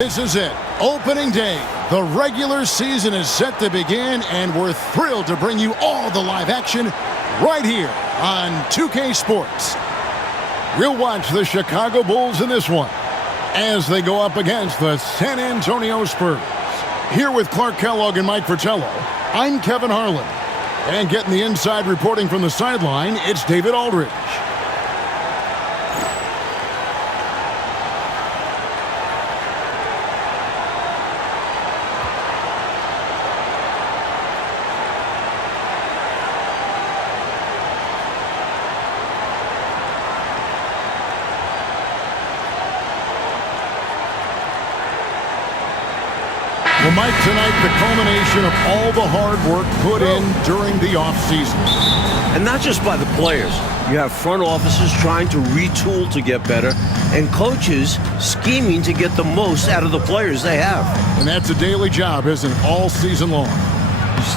This is it. Opening day. The regular season is set to begin, and we're thrilled to bring you all the live action right here on 2K Sports. We'll watch the Chicago Bulls in this one as they go up against the San Antonio Spurs. Here with Clark Kellogg and Mike Fratello, I'm Kevin Harlan. And getting the inside reporting from the sideline, it's David Aldridge. Well, Mike, tonight, the culmination of all the hard work put in during the offseason. And not just by the players. You have front offices trying to retool to get better, and coaches scheming to get the most out of the players they have. And that's a daily job, isn't it, all season long?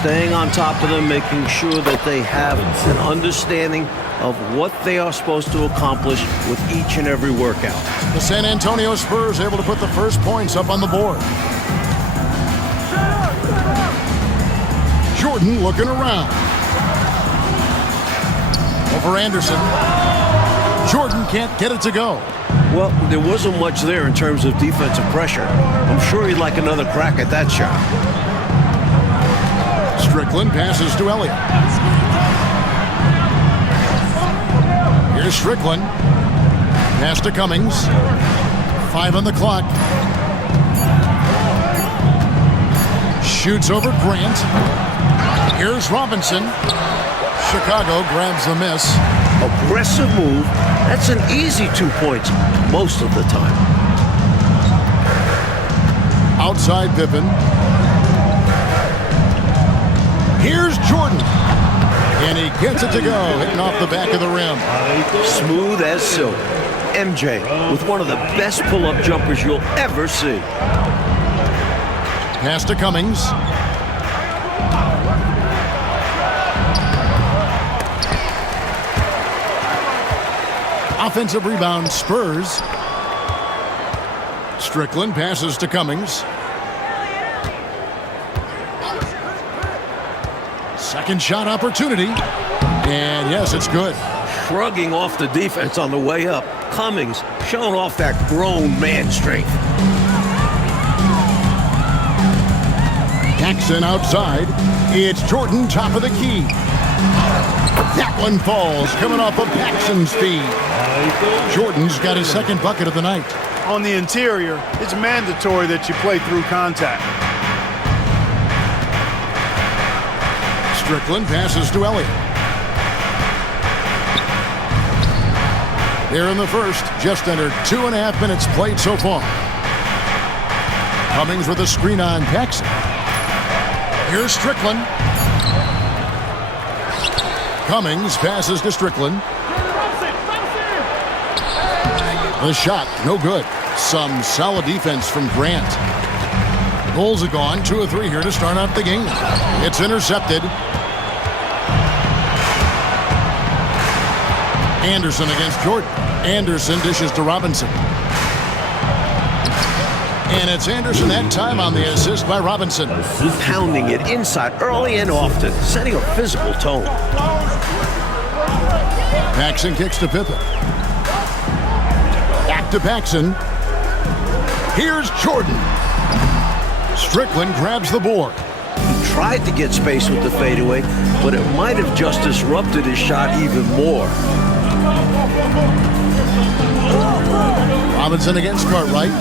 Staying on top of them, making sure that they have an understanding of what they are supposed to accomplish with each and every workout. The San Antonio Spurs able to put the first points up on the board. Jordan looking around. Over Anderson. Jordan can't get it to go. Well, there wasn't much there in terms of defensive pressure. I'm sure he'd like another crack at that shot. Strickland passes to Elliott. Here's Strickland. Pass to Cummings. 5 on the clock. Shoots over Grant. Here's Robinson. Chicago grabs the miss. Aggressive move. That's an easy 2 points most of the time. Outside Pippen. Here's Jordan. And he gets it to go, hitting off the back of the rim. Smooth as silk. MJ with one of the best pull-up jumpers you'll ever see. Pass to Cummings. Offensive rebound, Spurs. Strickland passes to Cummings. Second shot opportunity. And yes, it's good. Shrugging off the defense on the way up. Cummings showing off that grown man strength. Jackson outside. It's Jordan, top of the key. That one falls, coming off of Paxson's feed. Jordan's got his second bucket of the night. On the interior, it's mandatory that you play through contact. Strickland passes to Elliott. Here in the first, just under 2.5 minutes played so far. Cummings with a screen on Paxson. Here's Strickland. Cummings passes to Strickland. The shot, no good. Some solid defense from Grant. Goals are gone, 2 of 3 here to start out the game. It's intercepted. Anderson against Jordan. Anderson dishes to Robinson. And it's Anderson that time on the assist by Robinson. Pounding it inside early and often, setting a physical tone. Paxson kicks to Pippen. Back to Paxson. Here's Jordan. Strickland grabs the board. He tried to get space with the fadeaway, but it might have just disrupted his shot even more. Robinson against Cartwright.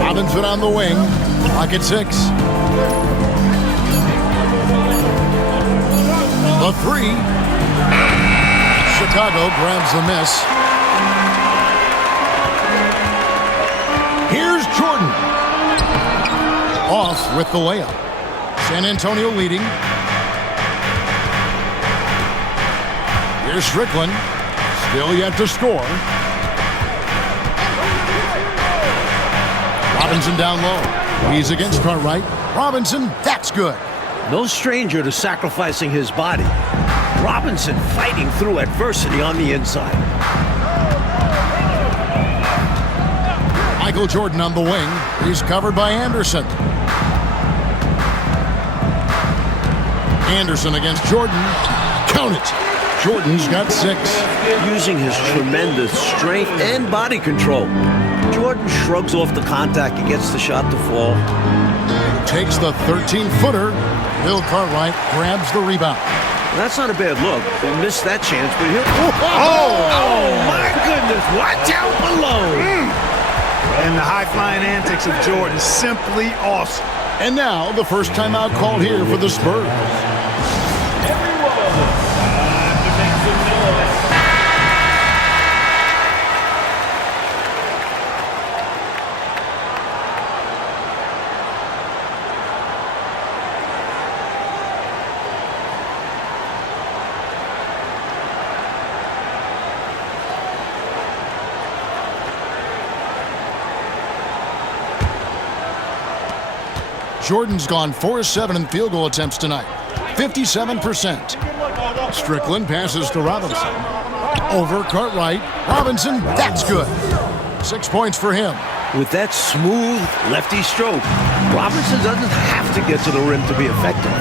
Robinson on the wing. Pocket 6. The 3. Chicago grabs the miss. Here's Jordan. Off with the layup. San Antonio leading. Here's Strickland. Still yet to score. Robinson down low. He's against Cartwright. Robinson, that's good. No stranger to sacrificing his body. Robinson fighting through adversity on the inside. Michael Jordan on the wing. He's covered by Anderson. Anderson against Jordan. Count it. Jordan's got 6. Using his tremendous strength and body control, Jordan shrugs off the contact and gets the shot to fall. Takes the 13-footer. Bill Cartwright grabs the rebound. That's not a bad look. He missed that chance, but here... Oh, my goodness. Watch out below. And the high-flying antics of Jordan, simply awesome. And now, the first timeout called here for the Spurs. Jordan's gone 4-7 in field goal attempts tonight, 57%. Strickland passes to Robinson. Over Cartwright. Robinson, that's good. 6 points for him. With that smooth lefty stroke, Robinson doesn't have to get to the rim to be effective.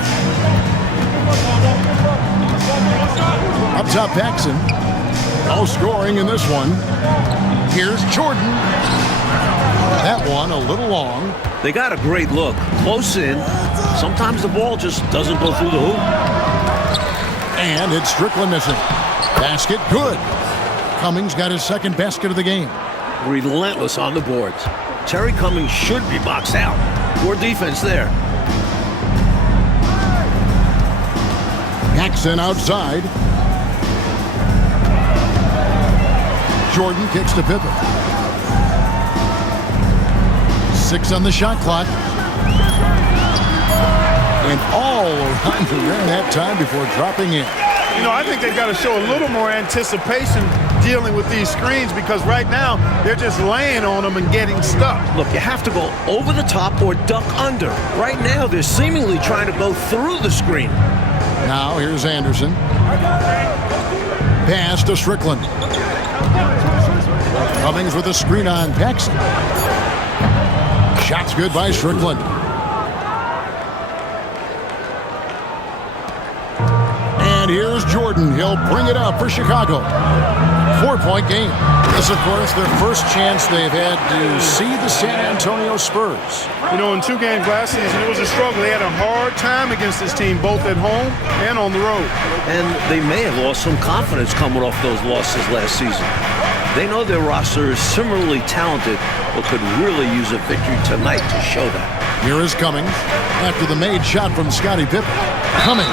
Up top, Paxson. No scoring in this one. Here's Jordan. That one a little long. They got a great look. Close in. Sometimes the ball just doesn't go through the hoop. And it's Strickland missing. Basket good. Cummings got his second basket of the game. Relentless on the boards. Terry Cummings should be boxed out. Poor defense there. Paxson outside. Jordan kicks to Pippen. 6 on the shot clock. And all around the rim that time before dropping in. You know, I think they've got to show a little more anticipation dealing with these screens because right now they're just laying on them and getting stuck. Look, you have to go over the top or duck under. Right now, they're seemingly trying to go through the screen. Now, here's Anderson. Pass to Strickland. Cummings with a screen on Paxson. Shot's good by Strickland. And here's Jordan. He'll bring it up for Chicago. 4-point game. This, of course, their first chance they've had to see the San Antonio Spurs. You know, in 2 games last season, it was a struggle. They had a hard time against this team, both at home and on the road. And they may have lost some confidence coming off those losses last season. They know their roster is similarly talented, but could really use a victory tonight to show that. Here is Cummings after the made shot from Scottie Pippen. Cummings.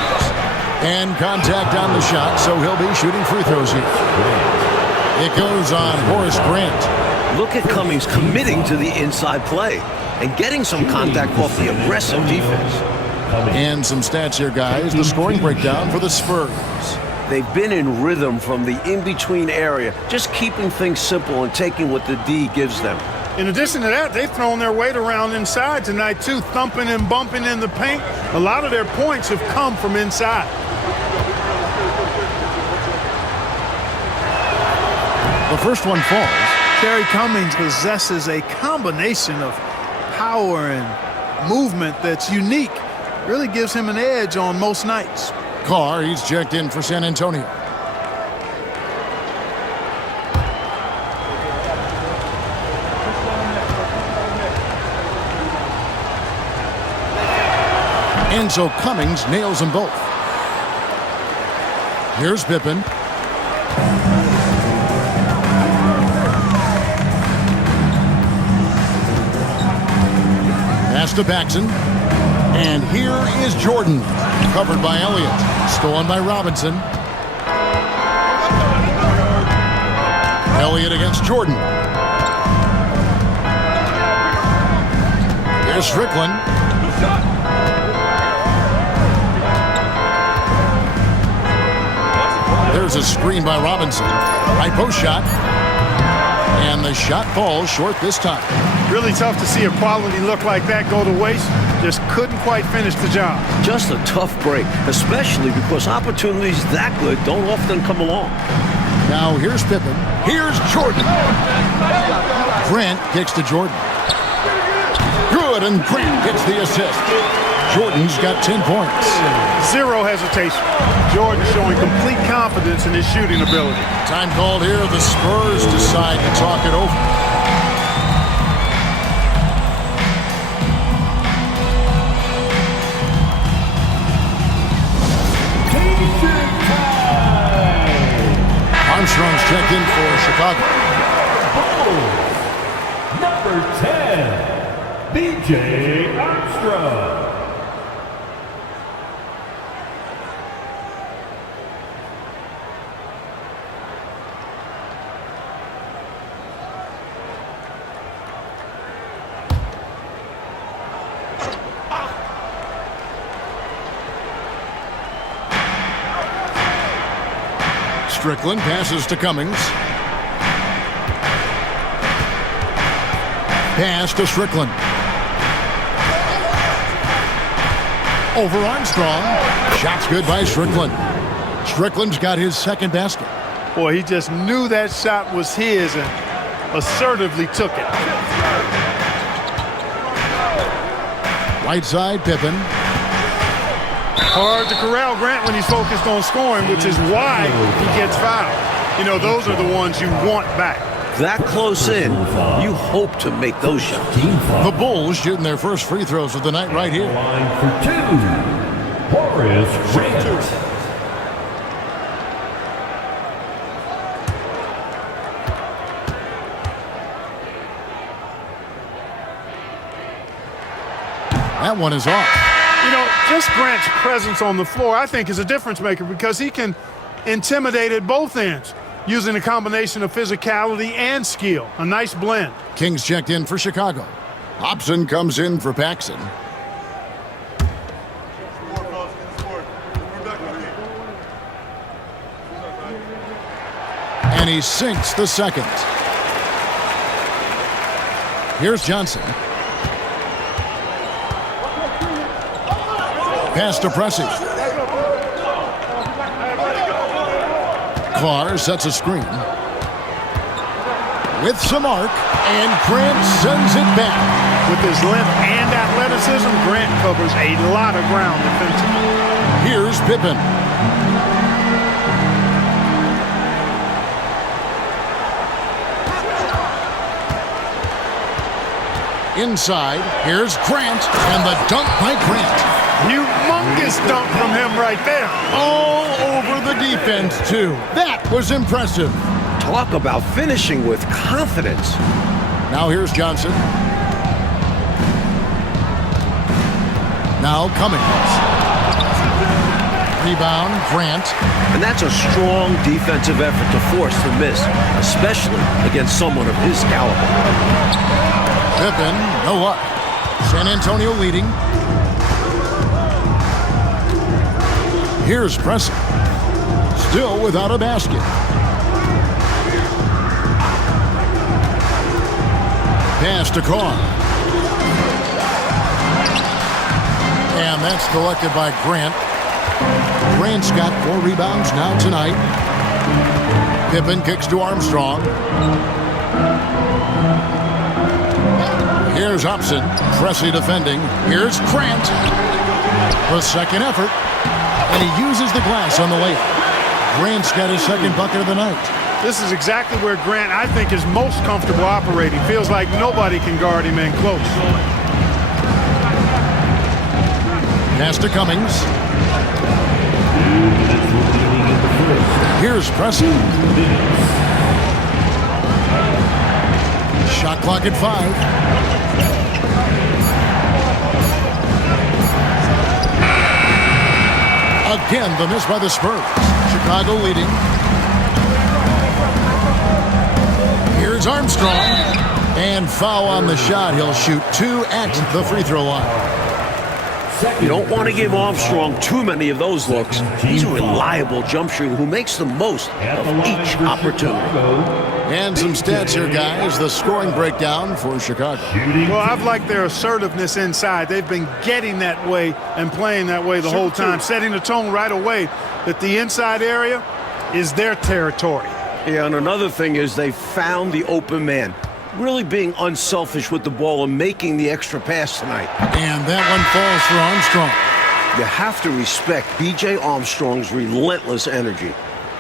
And contact on the shot, so he'll be shooting free throws here. It goes on Horace Grant. Look at Cummings committing to the inside play and getting some contact off the aggressive defense. And some stats here, guys. The scoring breakdown for the Spurs. They've been in rhythm from the in-between area, just keeping things simple and taking what the D gives them. In addition to that, they've thrown their weight around inside tonight, too, thumping and bumping in the paint. A lot of their points have come from inside. The first one falls. Terry Cummings possesses a combination of power and movement that's unique. Really gives him an edge on most nights. Carr, he's checked in for San Antonio. And so Cummings nails them both. Here's Pippen. Pass to Paxson. And here is Jordan. Covered by Elliott. Stolen by Robinson. Elliott against Jordan. Here's Strickland. There's a screen by Robinson. Right post shot. And the shot falls short this time. Really tough to see a quality look like that go to waste. Just couldn't quite finish the job. Just a tough break, especially because opportunities that good don't often come along. Now here's Pippen. Here's Jordan. Grant kicks to Jordan. Good, and Grant gets the assist. Jordan's got 10 points. Zero hesitation. Jordan showing complete confidence in his shooting ability. Time called here. The Spurs decide to talk it over. Armstrong's checked in for Chicago. Number 10, B.J. Armstrong. Strickland passes to Cummings. Pass to Strickland. Over Armstrong. Shot's good by Strickland. Strickland's got his second basket. Boy, he just knew that shot was his and assertively took it. Right side, Pippen. Hard to corral Grant when he's focused on scoring, which is why he gets fouled. You know, those are the ones you want back. That close in, you hope to make those shots. The Bulls shooting their first free throws of the night right here. Line for two, Horace Grant. That one is off. You know, just Grant's presence on the floor, I think, is a difference maker because he can intimidate at both ends using a combination of physicality and skill. A nice blend. Kings checked in for Chicago. Hobson comes in for Paxson. And he sinks the second. Here's Johnson. Pass to Pressey. Carr sets a screen. With some arc, and Grant sends it back. With his length and athleticism, Grant covers a lot of ground defensively. Here's Pippen. Inside, here's Grant, and the dunk by Grant. Humongous dunk from him right there. All over the defense, too. That was impressive. Talk about finishing with confidence. Now here's Johnson. Now Cummings. Rebound, Grant. And that's a strong defensive effort to force the miss, especially against someone of his caliber. Pippen, no luck. San Antonio leading. Here's Pressey. Still without a basket. Pass to Carr. And that's collected by Grant. Grant's got 4 rebounds now tonight. Pippen kicks to Armstrong. Here's Hobson. Pressey defending. Here's Grant. The second effort. And he uses the glass on the layup. Grant's got his second bucket of the night. This is exactly where Grant, I think, is most comfortable operating. Feels like nobody can guard him in close. Pass to Cummings. Here's Pressey. Shot clock at 5. Again, the miss by the Spurs. Chicago leading. Here's Armstrong. And foul on the shot. He'll shoot 2 at the free throw line. You don't want to give Armstrong too many of those looks. He's a reliable jump shooter who makes the most of each opportunity. And some stats here, guys. The scoring breakdown for Chicago. Well, I've liked their assertiveness inside. They've been getting that way and playing that way the whole time, setting the tone right away that the inside area is their territory. Yeah, and another thing is they found the open man. Really being unselfish with the ball and making the extra pass tonight. And that one falls for Armstrong. You have to respect B.J. Armstrong's relentless energy.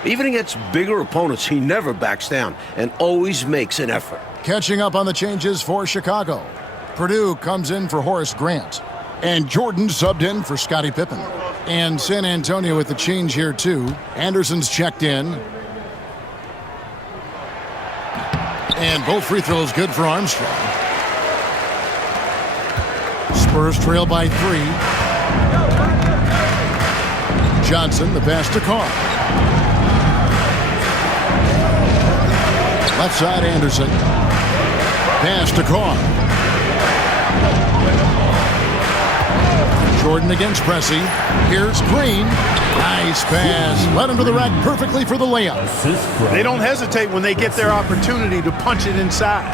Even against bigger opponents, he never backs down and always makes an effort. Catching up on the changes for Chicago. Purdue comes in for Horace Grant. And Jordan subbed in for Scottie Pippen. And San Antonio with the change here, too. Anderson's checked in. And both free throws good for Armstrong. Spurs trail by 3. Johnson, the pass to Carr. Left side, Anderson. Pass to Carr. Jordan against Pressey. Here's Green. Nice pass. Led him to the rack perfectly for the layup. They don't hesitate when they get their opportunity to punch it inside.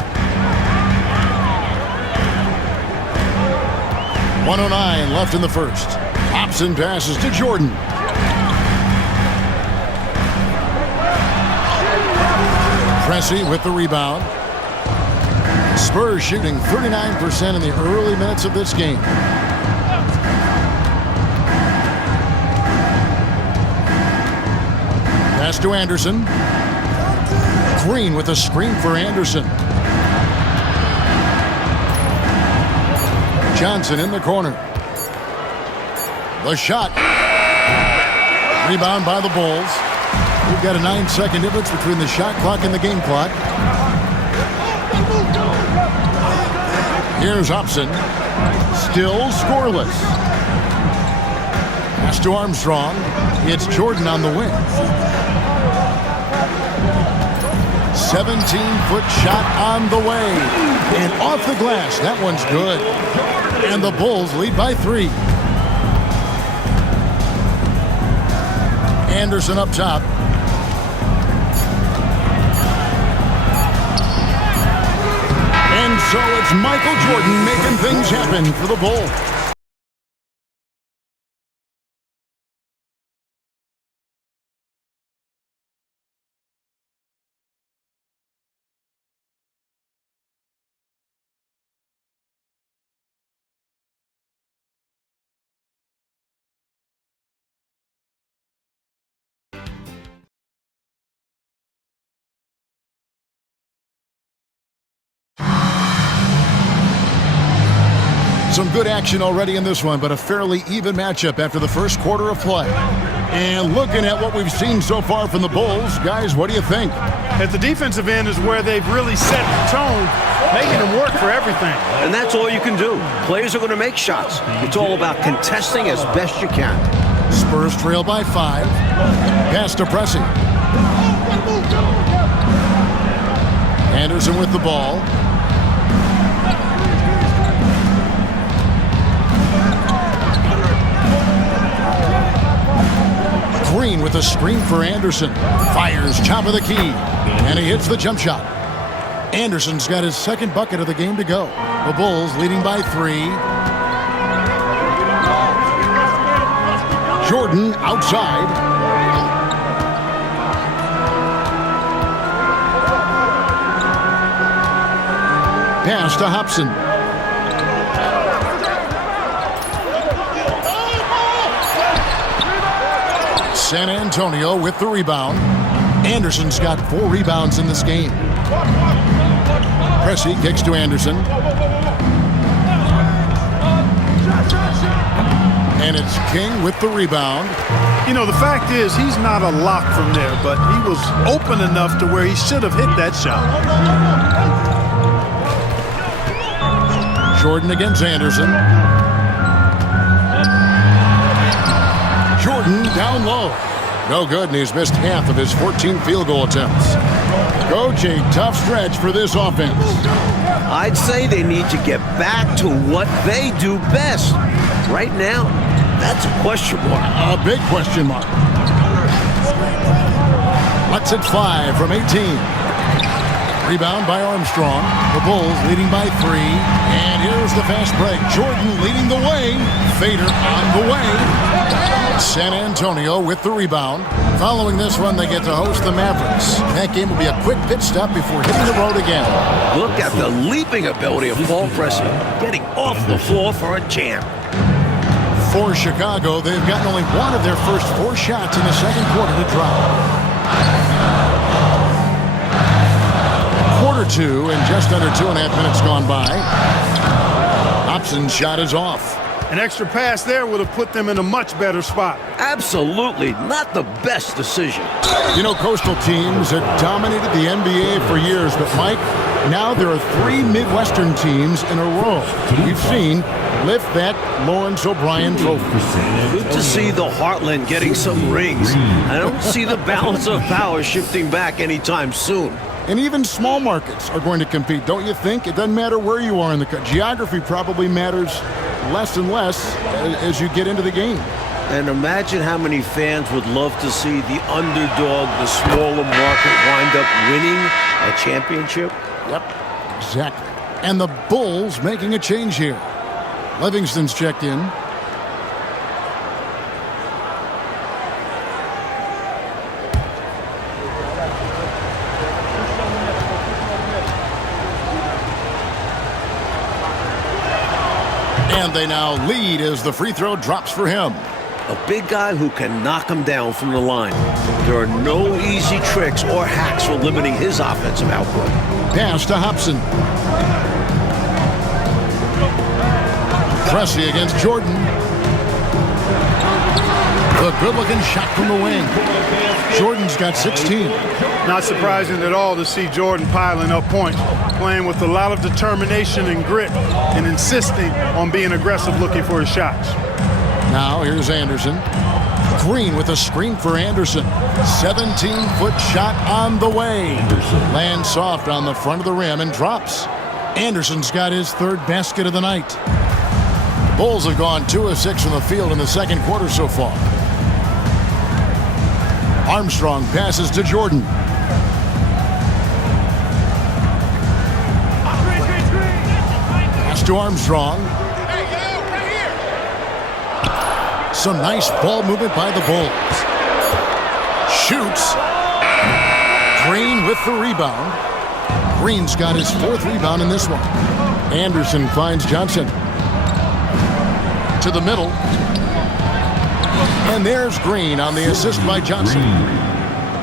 1:09 left in the first. Hobson passes to Jordan. Pressey with the rebound. Spurs shooting 39% in the early minutes of this game. Pass to Anderson. Green with a screen for Anderson. Johnson in the corner. The shot. Rebound by the Bulls. We've got a 9-second difference between the shot clock and the game clock. Here's Hobson. Still scoreless. Pass to Armstrong. It's Jordan on the wing. 17-foot shot on the way. And off the glass. That one's good. And the Bulls lead by 3. Anderson up top. And so it's Michael Jordan making things happen for the Bulls. Some good action already in this one, but a fairly even matchup after the first quarter of play. And looking at what we've seen so far from the Bulls, guys, what do you think? At the defensive end is where they've really set the tone, making them work for everything. And that's all you can do. Players are going to make shots. It's all about contesting as best you can. Spurs trail by 5. Pass to Pressey. Anderson with the ball. Green with a screen for Anderson. Fires top of the key. And he hits the jump shot. Anderson's got his second bucket of the game to go. The Bulls leading by 3. Jordan outside. Pass to Hobson. San Antonio with the rebound. Anderson's got 4 rebounds in this game. Pressey kicks to Anderson. And it's King with the rebound. You know, the fact is he's not a lock from there, but he was open enough to where he should have hit that shot. Jordan against Anderson. Jordan down low. No good, and he's missed half of his 14 field goal attempts. Coach, a tough stretch for this offense. I'd say they need to get back to what they do best. Right now, that's a question mark. A big question mark. Let's at 5 from 18. Rebound by Armstrong. The Bulls leading by 3. And here's the fast break. Jordan leading the way. Fader on the way. San Antonio with the rebound. Following this run, they get to host the Mavericks. That game will be a quick pit stop before hitting the road again. Look at the leaping ability of Paul Pressey, getting off the floor for a jam. For Chicago, they've gotten only one of their first 4 shots in the second quarter to drop. Quarter 2 and just under 2.5 minutes gone by. Hobson's shot is off. An extra pass there would have put them in a much better spot. Absolutely not the best decision. You know, coastal teams have dominated the NBA for years, but Mike, now there are 3 Midwestern teams in a row we've seen lift that Lawrence O'Brien trophy. Good to see the Heartland getting some rings. I don't see the balance of power shifting back anytime soon. And even small markets are going to compete, don't you think? It doesn't matter where you are in the country. Geography probably matters less and less as you get into the game. And imagine how many fans would love to see the underdog, the smaller market, wind up winning a championship. Yep, exactly. And the Bulls making a change here. Livingston's checked in. And they now lead as the free throw drops for him. A big guy who can knock him down from the line. There are no easy tricks or hacks for limiting his offensive output. Pass to Hobson. Pressey against Jordan. The good-looking shot from the wing. Jordan's got 16. Not surprising at all to see Jordan piling up points, playing with a lot of determination and grit, and insisting on being aggressive looking for his shots. Now here's Anderson. Green with a screen for Anderson. 17-foot shot on the way. Lands soft on the front of the rim and drops. Anderson's got his 3rd basket of the night. The Bulls have gone 2 of 6 from the field in the second quarter so far. Armstrong passes to Jordan. Pass to Armstrong. Some nice ball movement by the Bulls. Shoots. Green with the rebound. Green's got his 4th rebound in this one. Anderson finds Johnson. To the middle. And there's Green on the assist by Johnson.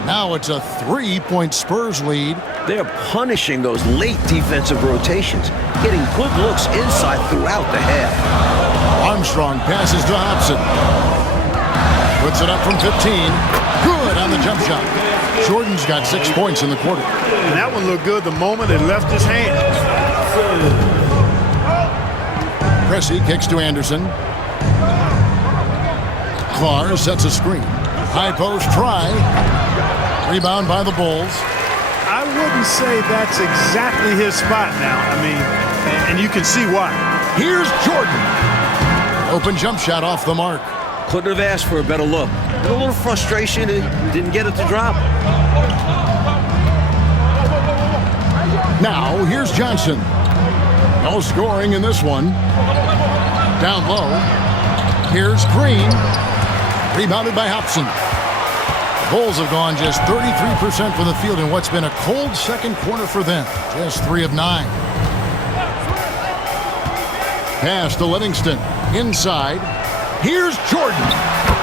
Now it's a 3-point Spurs lead. They're punishing those late defensive rotations, getting good looks inside throughout the half. Armstrong passes to Hobson. Puts it up from 15. Good on the jump shot. Jordan's got 6 points in the quarter. And that one looked good the moment it left his hand. Pressey kicks to Anderson. Clark sets a screen. High post try. Rebound by the Bulls. I wouldn't say that's exactly his spot now. I mean, and you can see why. Here's Jordan. Open jump shot off the mark. Couldn't have asked for a better look. A little frustration, didn't get it to drop. Now, here's Johnson. No scoring in this one. Down low. Here's Green. Rebounded by Hobson. The Bulls have gone just 33% from the field in what's been a cold second quarter for them. Just 3 of 9. Pass to Livingston. Inside. Here's Jordan.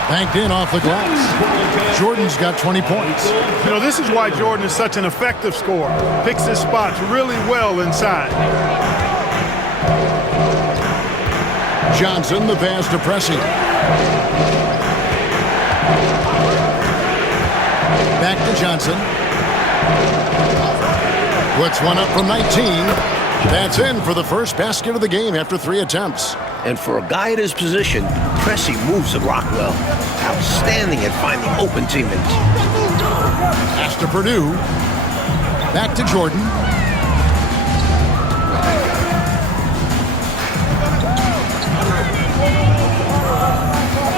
Banked in off the glass. Jordan's got 20 points. You know, this is why Jordan is such an effective scorer. Picks his spots really well inside. Johnson, the pass to Pressey. Back to Johnson. Puts one up from 19. That's in for the first basket of the game after 3 attempts. And for a guy at his position, Pressey moves the rock well. Outstanding at finding open teammates. Pass to Purdue. Back to Jordan.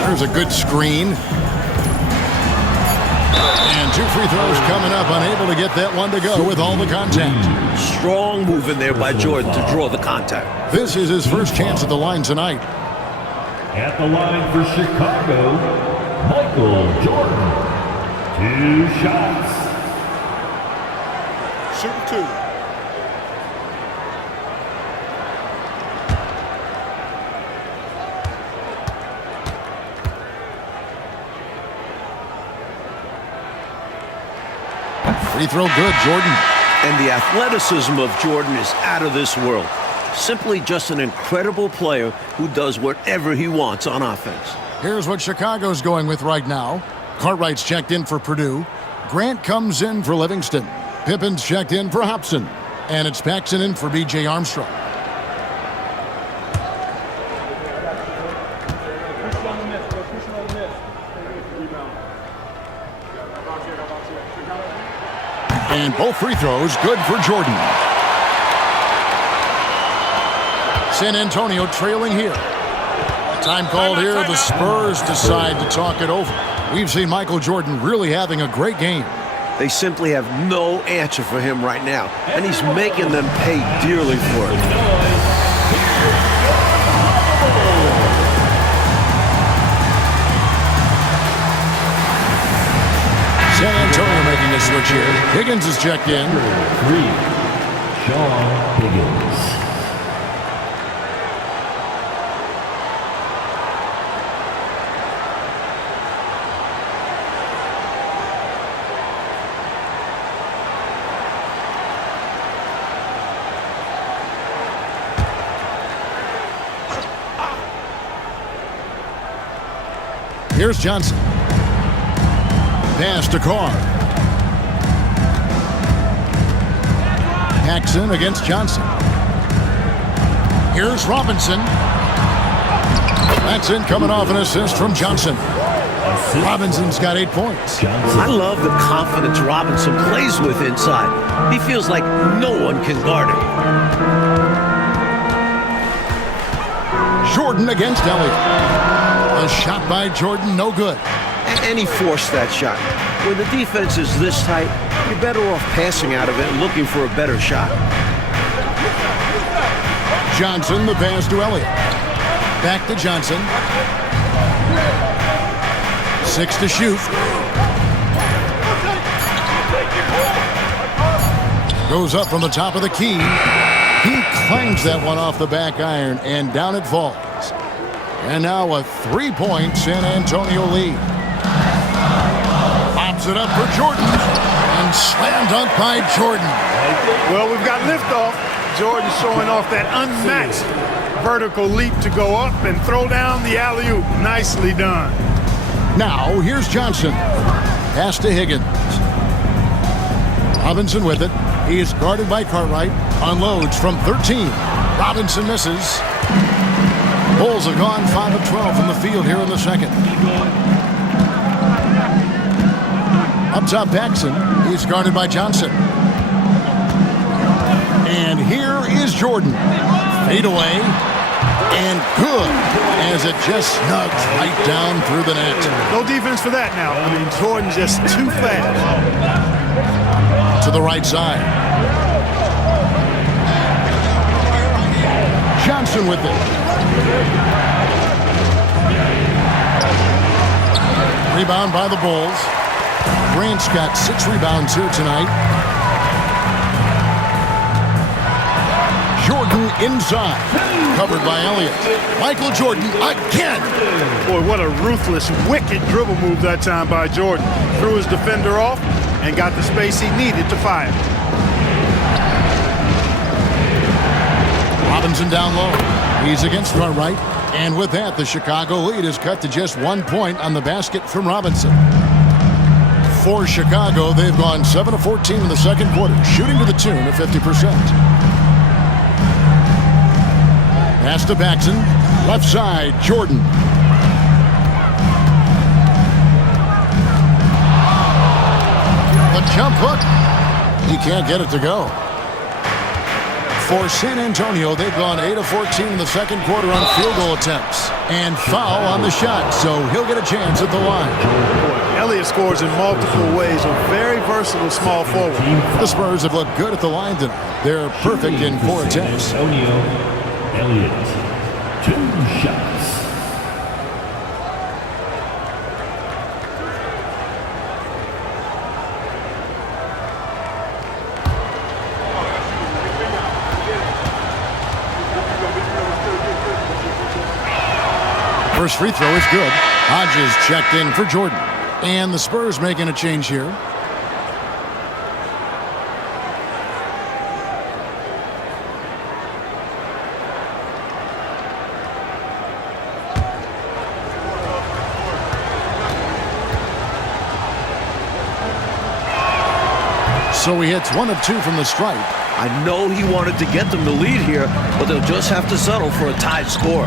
There's a good screen. And 2 free throws coming up, unable to get that one to go with all the contact. Strong move in there by Jordan to draw the contact. This is his first chance at the line tonight. At the line for Chicago, Michael Jordan. 2 shots. Shooting 2. Free throw good, Jordan. And the athleticism of Jordan is out of this world. Simply just an incredible player who does whatever he wants on offense. Here's what Chicago's going with right now. Cartwright's checked in for Purdue. Grant comes in for Livingston. Pippen's checked in for Hobson. And it's Paxson in for B.J. Armstrong. And both free throws good for Jordan. San Antonio trailing here. Time called here. The Spurs decide to talk it over. We've seen Michael Jordan really having a great game. They simply have no answer for him right now, and he's making them pay dearly for it. San Antonio making a switch here. Higgins is checked in. 3, Sean Higgins. Here's Johnson. Pass to Carr. Paxson against Johnson. Here's Robinson. That's in, coming off an assist from Johnson. Robinson's got 8 points. I love the confidence Robinson plays with inside. He feels like no one can guard him. Jordan against Elliott. A shot by Jordan, no good. And he forced that shot. When the defense is this tight, you're better off passing out of it and looking for a better shot. Johnson, the pass to Elliott. Back to Johnson. 6 to shoot. Goes up from the top of the key. He clangs that one off the back iron, and down it falls. And now a 3-point San Antonio lead. Pops it up for Jordan. And slam dunk by Jordan. Well, we've got liftoff. Jordan showing off that unmatched vertical leap to go up and throw down the alley-oop. Nicely done. Now, here's Johnson. Pass to Higgins. Robinson with it. He is guarded by Cartwright. Unloads from 13. Robinson misses. Bulls have gone 5 of 12 from the field here in the second. Up top, Paxson. He's guarded by Johnson. And here is Jordan. Fade away. And good, as it just snugs right down through the net. No defense for that now. I mean, Jordan just too fast. To the right side. Johnson with it. Rebound by the Bulls. Grant's got 6 rebounds here tonight. Jordan inside. Covered by Elliott. Michael Jordan again. Boy, what a ruthless, wicked dribble move that time by Jordan. Threw his defender off and got the space he needed to fire. Robinson down low. He's against Cartwright. And with that, the Chicago lead is cut to just 1 point on the basket from Robinson. For Chicago, they've gone 7 of 14 in the second quarter, shooting to the tune of 50%. Pass to Paxson. Left side, Jordan. The jump hook. He can't get it to go. For San Antonio, they've gone 8 of 14 in the second quarter on field goal attempts. And foul on the shot, so he'll get a chance at the line. Elliott scores in multiple ways, a very versatile small forward. The Spurs have looked good at the line tonight. They're perfect in 4 attempts. San Antonio, Elliott, 2 shots. First free throw is good. Hodges checked in for Jordan. And the Spurs making a change here. So he hits 1 of 2 from the stripe. I know he wanted to get them the lead here, but they'll just have to settle for a tied score.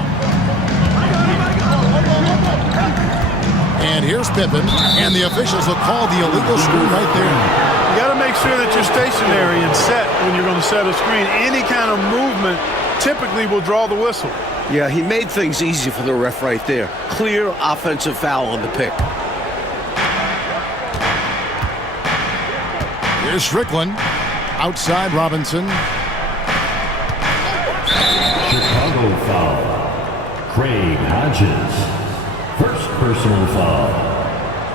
And here's Pippen, and the officials will call the illegal screen right there. You got to make sure that you're stationary and set when you're going to set a screen. Any kind of movement typically will draw the whistle. Yeah, he made things easy for the ref right there. Clear offensive foul on the pick. Here's Strickland. Outside Robinson. Chicago foul. Craig Hodges. First personal foul.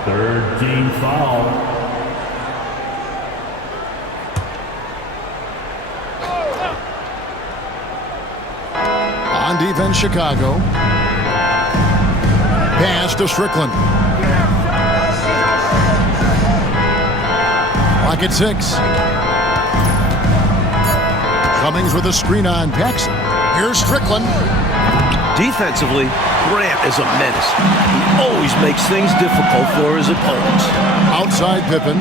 Third team foul. On defense, Chicago. Pass to Strickland. Clock at 6. Cummings with a screen on Paxson. Here's Strickland. Defensively, Grant is a menace. He always makes things difficult for his opponents. Outside Pippen.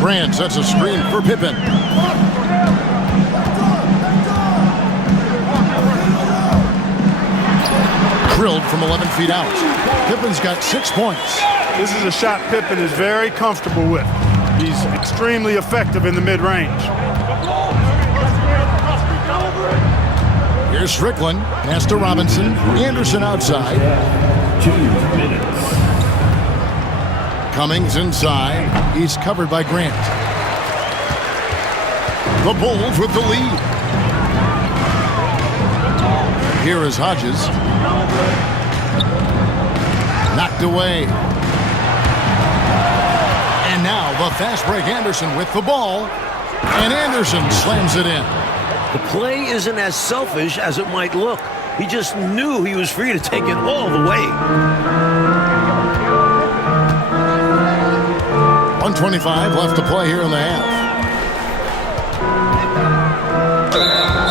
Grant sets a screen for Pippen. Drilled from 11 feet out. Pippen's got 6 points. This is a shot Pippen is very comfortable with. He's extremely effective in the mid-range. Here's Strickland. Pass to Robinson. Anderson outside. 2 minutes. Cummings inside. He's covered by Grant. The Bulls with the lead. Here is Hodges. Knocked away. And now the fast break Anderson with the ball. And Anderson slams it in. The play isn't as selfish as it might look. He just knew he was free to take it all the way. 1:25 left to play here in the half.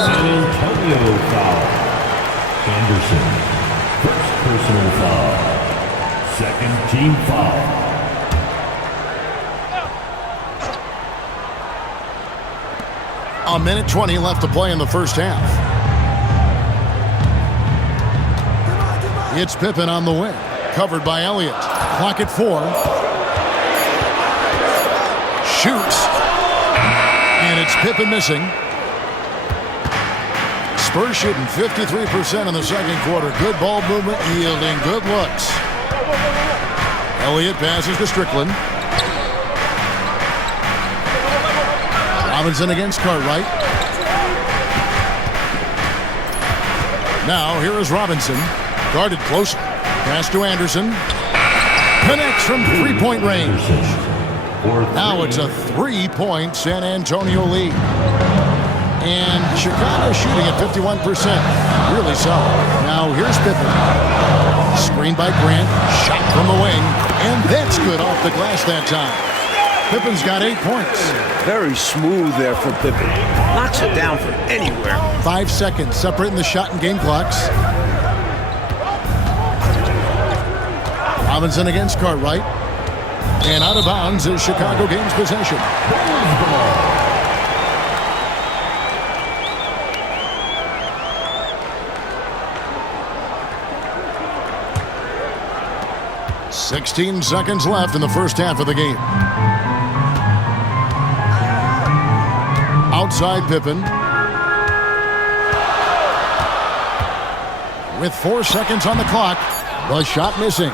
San Antonio foul. Anderson. First personal foul. Second team foul. A minute 20 left to play in the first half. It's Pippen on the wing. Covered by Elliott. Clock at 4. Shoots. And it's Pippen missing. Spurs shooting 53% in the second quarter. Good ball movement, yielding good looks. Elliott passes to Strickland. Robinson against Cartwright. Now here is Robinson. Guarded close. Pass to Anderson. Connects from three-point range. Now it's a 3-point San Antonio lead. And Chicago shooting at 51%. Really solid. Now here's Pippen. Screen by Grant. Shot from the wing. And that's good off the glass that time. Pippen's got 8 points. Very smooth there for Pippen. Knocks it down from anywhere. 5 seconds separating the shot and game clocks. Robinson against Cartwright. And out of bounds is Chicago gains possession. 16 seconds left in the first half of the game. Outside Pippen. With 4 seconds on the clock, the shot missing.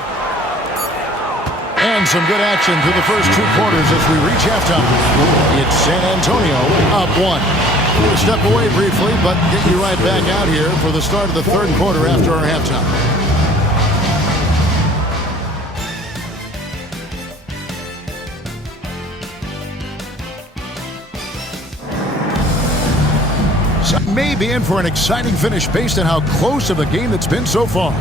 And some good action through the first 2 quarters as we reach halftime. It's San Antonio up 1. We'll step away briefly, but get you right back out here for the start of the third quarter after our halftime. Hornets may be in for an exciting finish based on how close of a game it's been so far.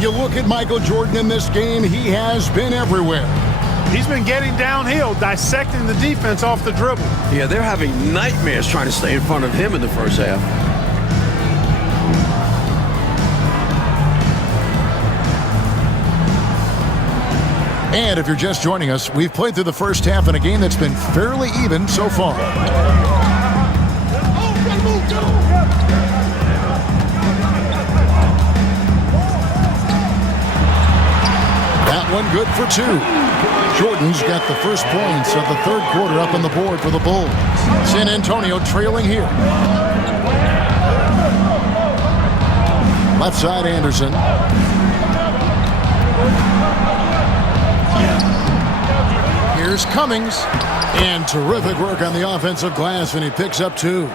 You look at Michael Jordan in this game, he has been everywhere. He's been getting downhill, dissecting the defense off the dribble. Yeah, they're having nightmares trying to stay in front of him in the first half. And if you're just joining us, we've played through the first half in a game that's been fairly even so far. That one good for 2. Jordan's got the first points of the third quarter up on the board for the Bulls. San Antonio trailing here. Left side, Anderson. Here's Cummings. And terrific work on the offensive glass, and he picks up 2.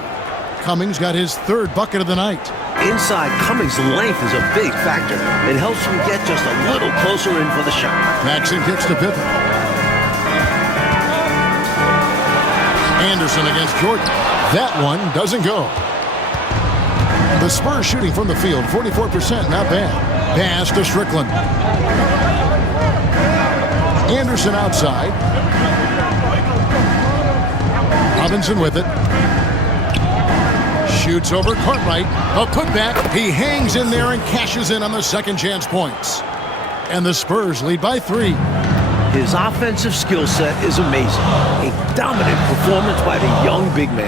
Cummings got his third bucket of the night. Inside, Cummings' length is a big factor. It helps him get just a little closer in for the shot. Maxson kicks to Pippen. Anderson against Jordan. That one doesn't go. The Spurs shooting from the field, 44%, not bad. Pass to Strickland. Anderson outside. Robinson with it. Shoots over Cartwright. A putback. He hangs in there and cashes in on the second chance points. And the Spurs lead by 3. His offensive skill set is amazing. A dominant performance by the young big man.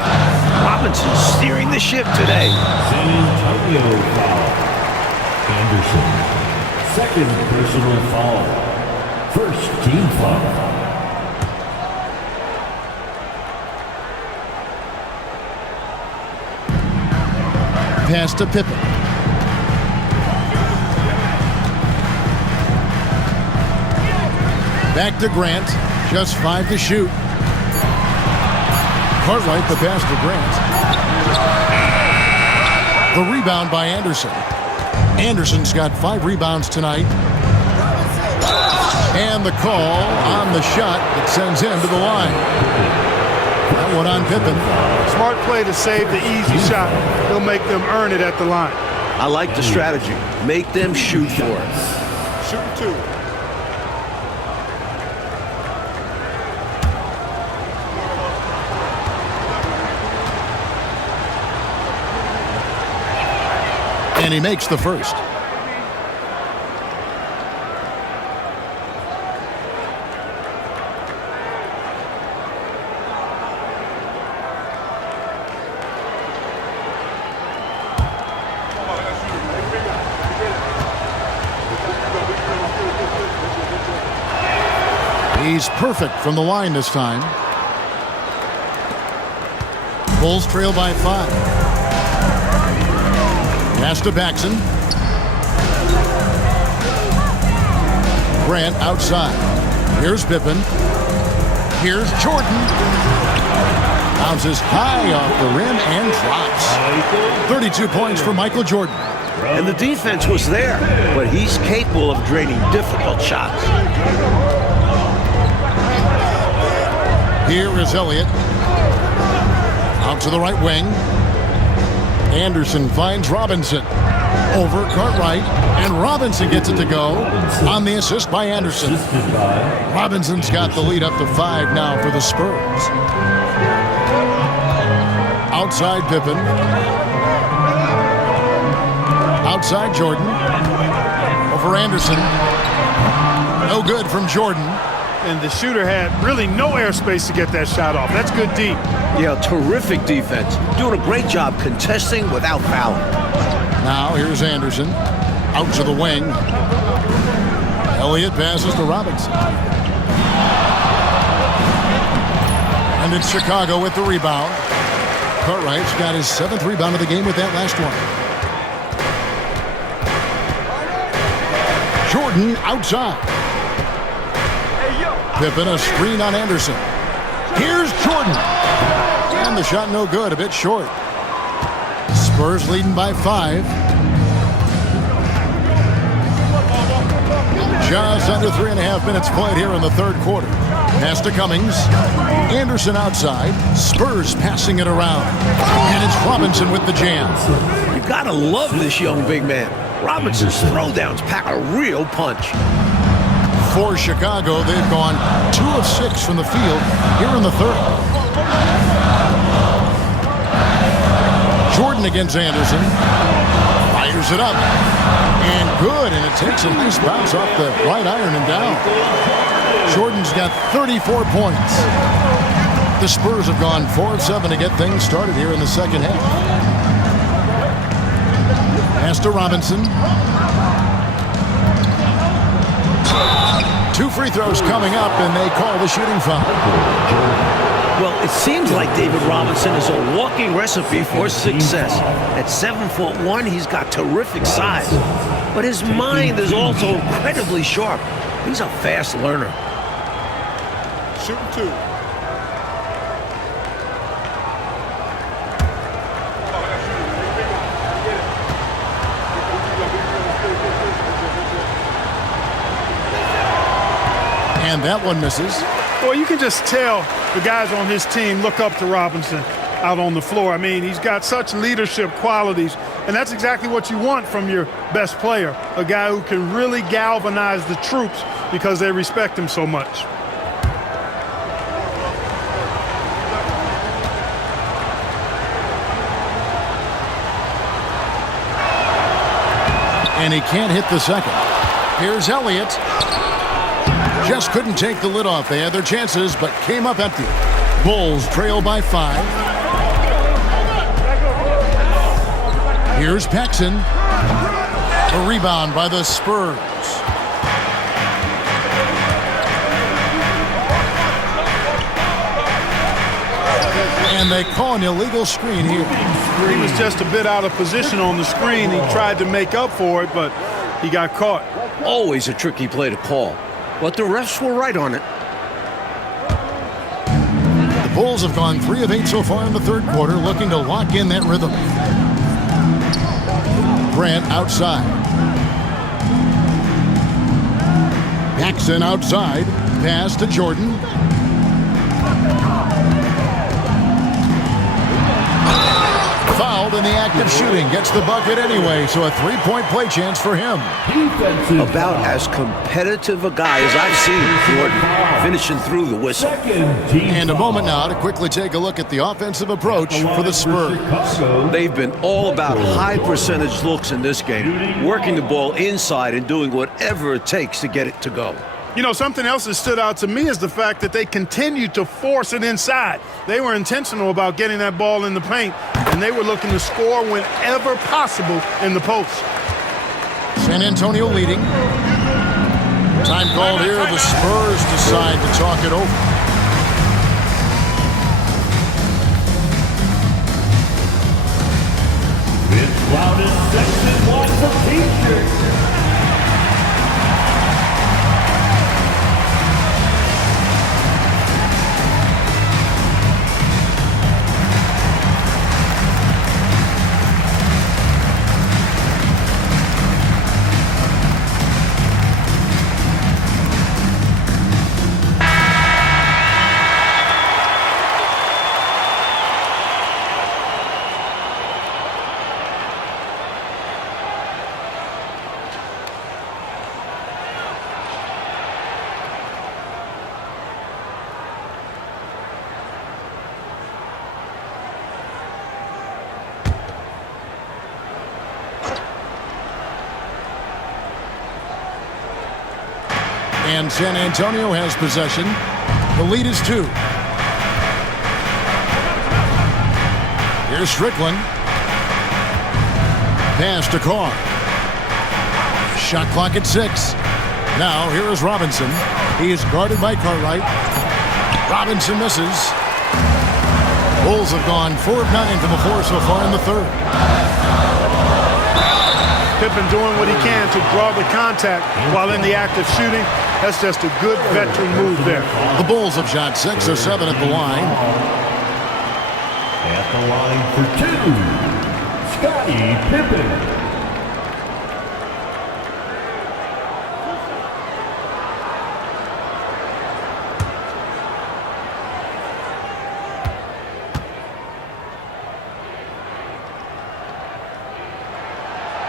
Robinson steering the ship today. San Antonio foul. Anderson. Second personal foul. First team foul. Pass to Pippen. Back to Grant. Just 5 to shoot. Cartwright, the pass to Grant. The rebound by Anderson. Anderson's got 5 rebounds tonight. And the call on the shot that sends him to the line. That one on Pippen. Smart play to save the easy shot. He'll make them earn it at the line. I like the strategy. Make them shoot for it. Shoot 2. And he makes the first. He's perfect from the line this time. Bulls trail by 5. Pass to Baxson. Grant outside. Here's Pippen. Here's Jordan. Bounces high off the rim and drops. 32 points for Michael Jordan. And the defense was there, but he's capable of draining difficult shots. Here is Elliott. Out to the right wing. Anderson finds Robinson. Over Cartwright. And Robinson gets it to go on the assist by Anderson. Robinson's got the lead up to 5 now for the Spurs. Outside Pippen. Outside Jordan. Over Anderson. No good from Jordan. And the shooter had really no airspace to get that shot off. That's good deep. Yeah, terrific defense. Doing a great job contesting without fouling. Now here's Anderson. Out to the wing. Elliott passes to Robinson. And it's Chicago with the rebound. Cartwright's got his 7th rebound of the game with that last one. Jordan outside. Pippen, a screen on Anderson. Here's Jordan. And the shot no good, a bit short. Spurs leading by 5. Just under 3.5 minutes played here in the third quarter. Pass to Cummings. Anderson outside. Spurs passing it around. And it's Robinson with the jam. You gotta love this young big man. Robinson's throwdowns pack a real punch. For Chicago, they've gone 2 of 6 from the field here in the third. Jordan against Anderson. Fires it up. And good, and it takes a nice bounce off the right iron and down. Jordan's got 34 points. The Spurs have gone 4 of 7 to get things started here in the second half. Pass to Robinson. 2 free throws coming up, and they call the shooting foul. Well, it seems like David Robinson is a walking recipe for success. At 7'1", he's got terrific size. But his mind is also incredibly sharp. He's a fast learner. Shooting 2. And that one misses. Well, you can just tell the guys on his team look up to Robinson out on the floor. I mean, he's got such leadership qualities, and that's exactly what you want from your best player, a guy who can really galvanize the troops because they respect him so much. And he can't hit the second. Here's Elliott. Just couldn't take the lid off. They had their chances, but came up empty. Bulls trail by 5. Here's Paxson. A rebound by the Spurs. And they call an illegal screen here. He was just a bit out of position on the screen. He tried to make up for it, but he got caught. Always a tricky play to call, but the refs were right on it. The Bulls have gone 3 of 8 so far in the third quarter, looking to lock in that rhythm. Grant outside. Paxson outside. Pass to Jordan. Fouled in the act of shooting. Gets the bucket anyway, so a 3-point play chance for him. About as competitive a guy as I've seen, Jordan, finishing through the whistle. And a moment now to quickly take a look at the offensive approach for the Spurs. They've been all about high percentage looks in this game, working the ball inside and doing whatever it takes to get it to go. You know, something else that stood out to me is the fact that they continued to force it inside. They were intentional about getting that ball in the paint, and they were looking to score whenever possible in the post. San Antonio leading. Time called here. The Spurs decide to talk it over. It's loudest section one for T-shirt. And San Antonio has possession. The lead is 2. Here's Strickland. Pass to Carr. Shot clock at 6. Now here is Robinson. He is guarded by Cartwright. Robinson misses. Bulls have gone 4 of 9 from the floor so far in the third. Pippen doing what he can to draw the contact while in the act of shooting. That's just a good veteran move there. The Bulls have shot 6 of 7 at the line. At the line for 2, Scottie Pippen.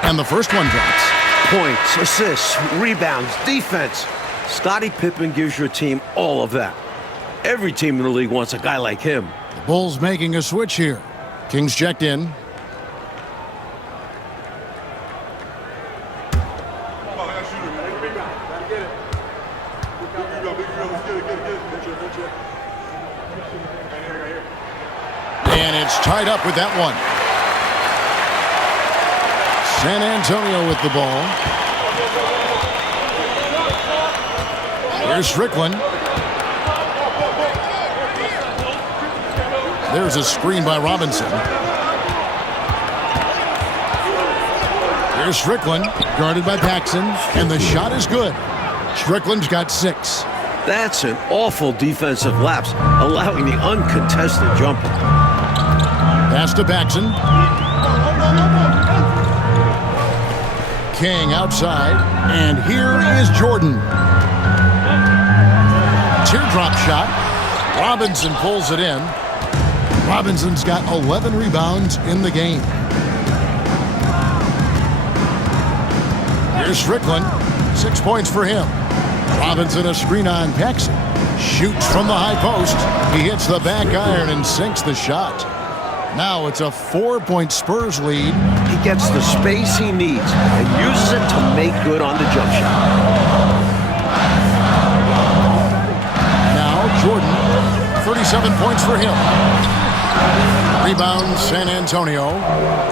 And the first one drops. Points, assists, rebounds, defense. Scottie Pippen gives your team all of that. Every team in the league wants a guy like him. The Bulls making a switch here. Kings checked in. And it's tied up with that one. San Antonio with the ball. Here's Strickland. There's a screen by Robinson. Here's Strickland, guarded by Paxson, and the shot is good. Strickland's got 6. That's an awful defensive lapse, allowing the uncontested jumper. Pass to Paxson. King outside, and here is Jordan. Teardrop shot. Robinson pulls it in. Robinson's got 11 rebounds in the game. Here's Strickland. 6 points for him. Robinson a screen on Paxson. Shoots from the high post. He hits the back iron and sinks the shot. Now it's a 4-point Spurs lead. He gets the space he needs and uses it to make good on the jump shot. Now Jordan, 37 points for him. Rebound San Antonio.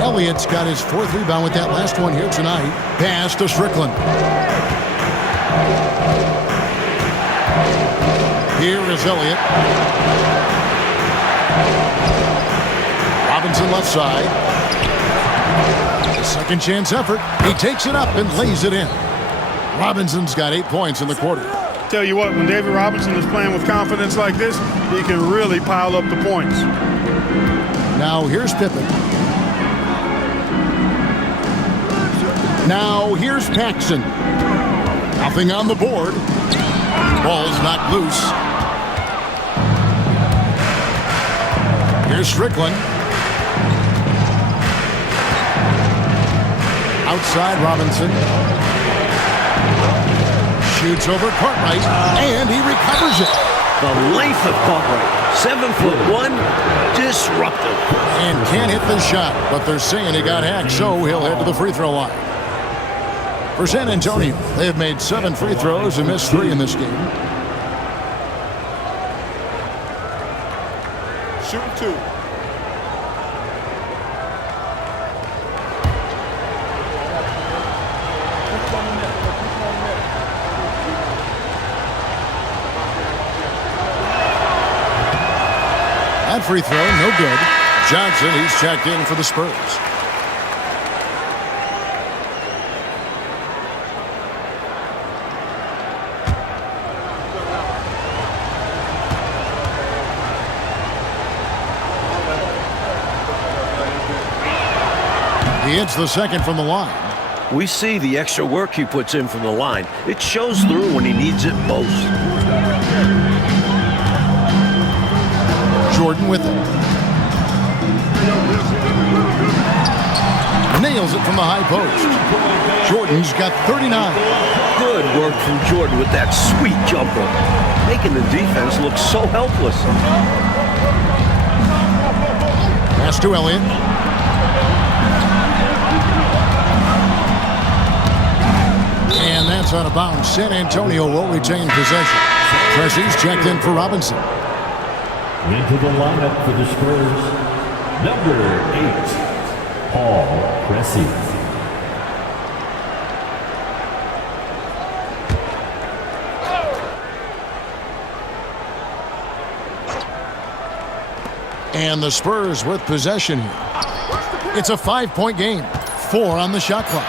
Elliott's got his 4th rebound with that last one here tonight. Pass to Strickland. Here is Elliott. Robinson left side. Second chance effort. He takes it up and lays it in. Robinson's got 8 points in the quarter. Tell you what, when David Robinson is playing with confidence like this, he can really pile up the points. Now here's Pippen. Now here's Paxson. Nothing on the board. Ball's not loose. Here's Strickland. Outside Robinson. Shoots over Cartwright, and he recovers it. The length of Cartwright. 7'1", disruptive. And can't hit the shot, but they're saying he got hacked, so he'll head to the free throw line. For San Antonio, they have made 7 free throws and missed 3 in this game. Shoot 2. That free throw, no good. Johnson, he's checked in for the Spurs. He hits the second from the line. We see the extra work he puts in from the line. It shows through when he needs it most. Jordan with it. Nails it from the high post. Jordan's got 39. Good work from Jordan with that sweet jumper, making the defense look so helpless. Pass to Elliott. And that's out of bounds. San Antonio will retain possession. Pressey's checked in for Robinson. Into the lineup for the Spurs, number 8, Paul Pressey. And the Spurs with possession here. It's a 5-point game. 4 on the shot clock.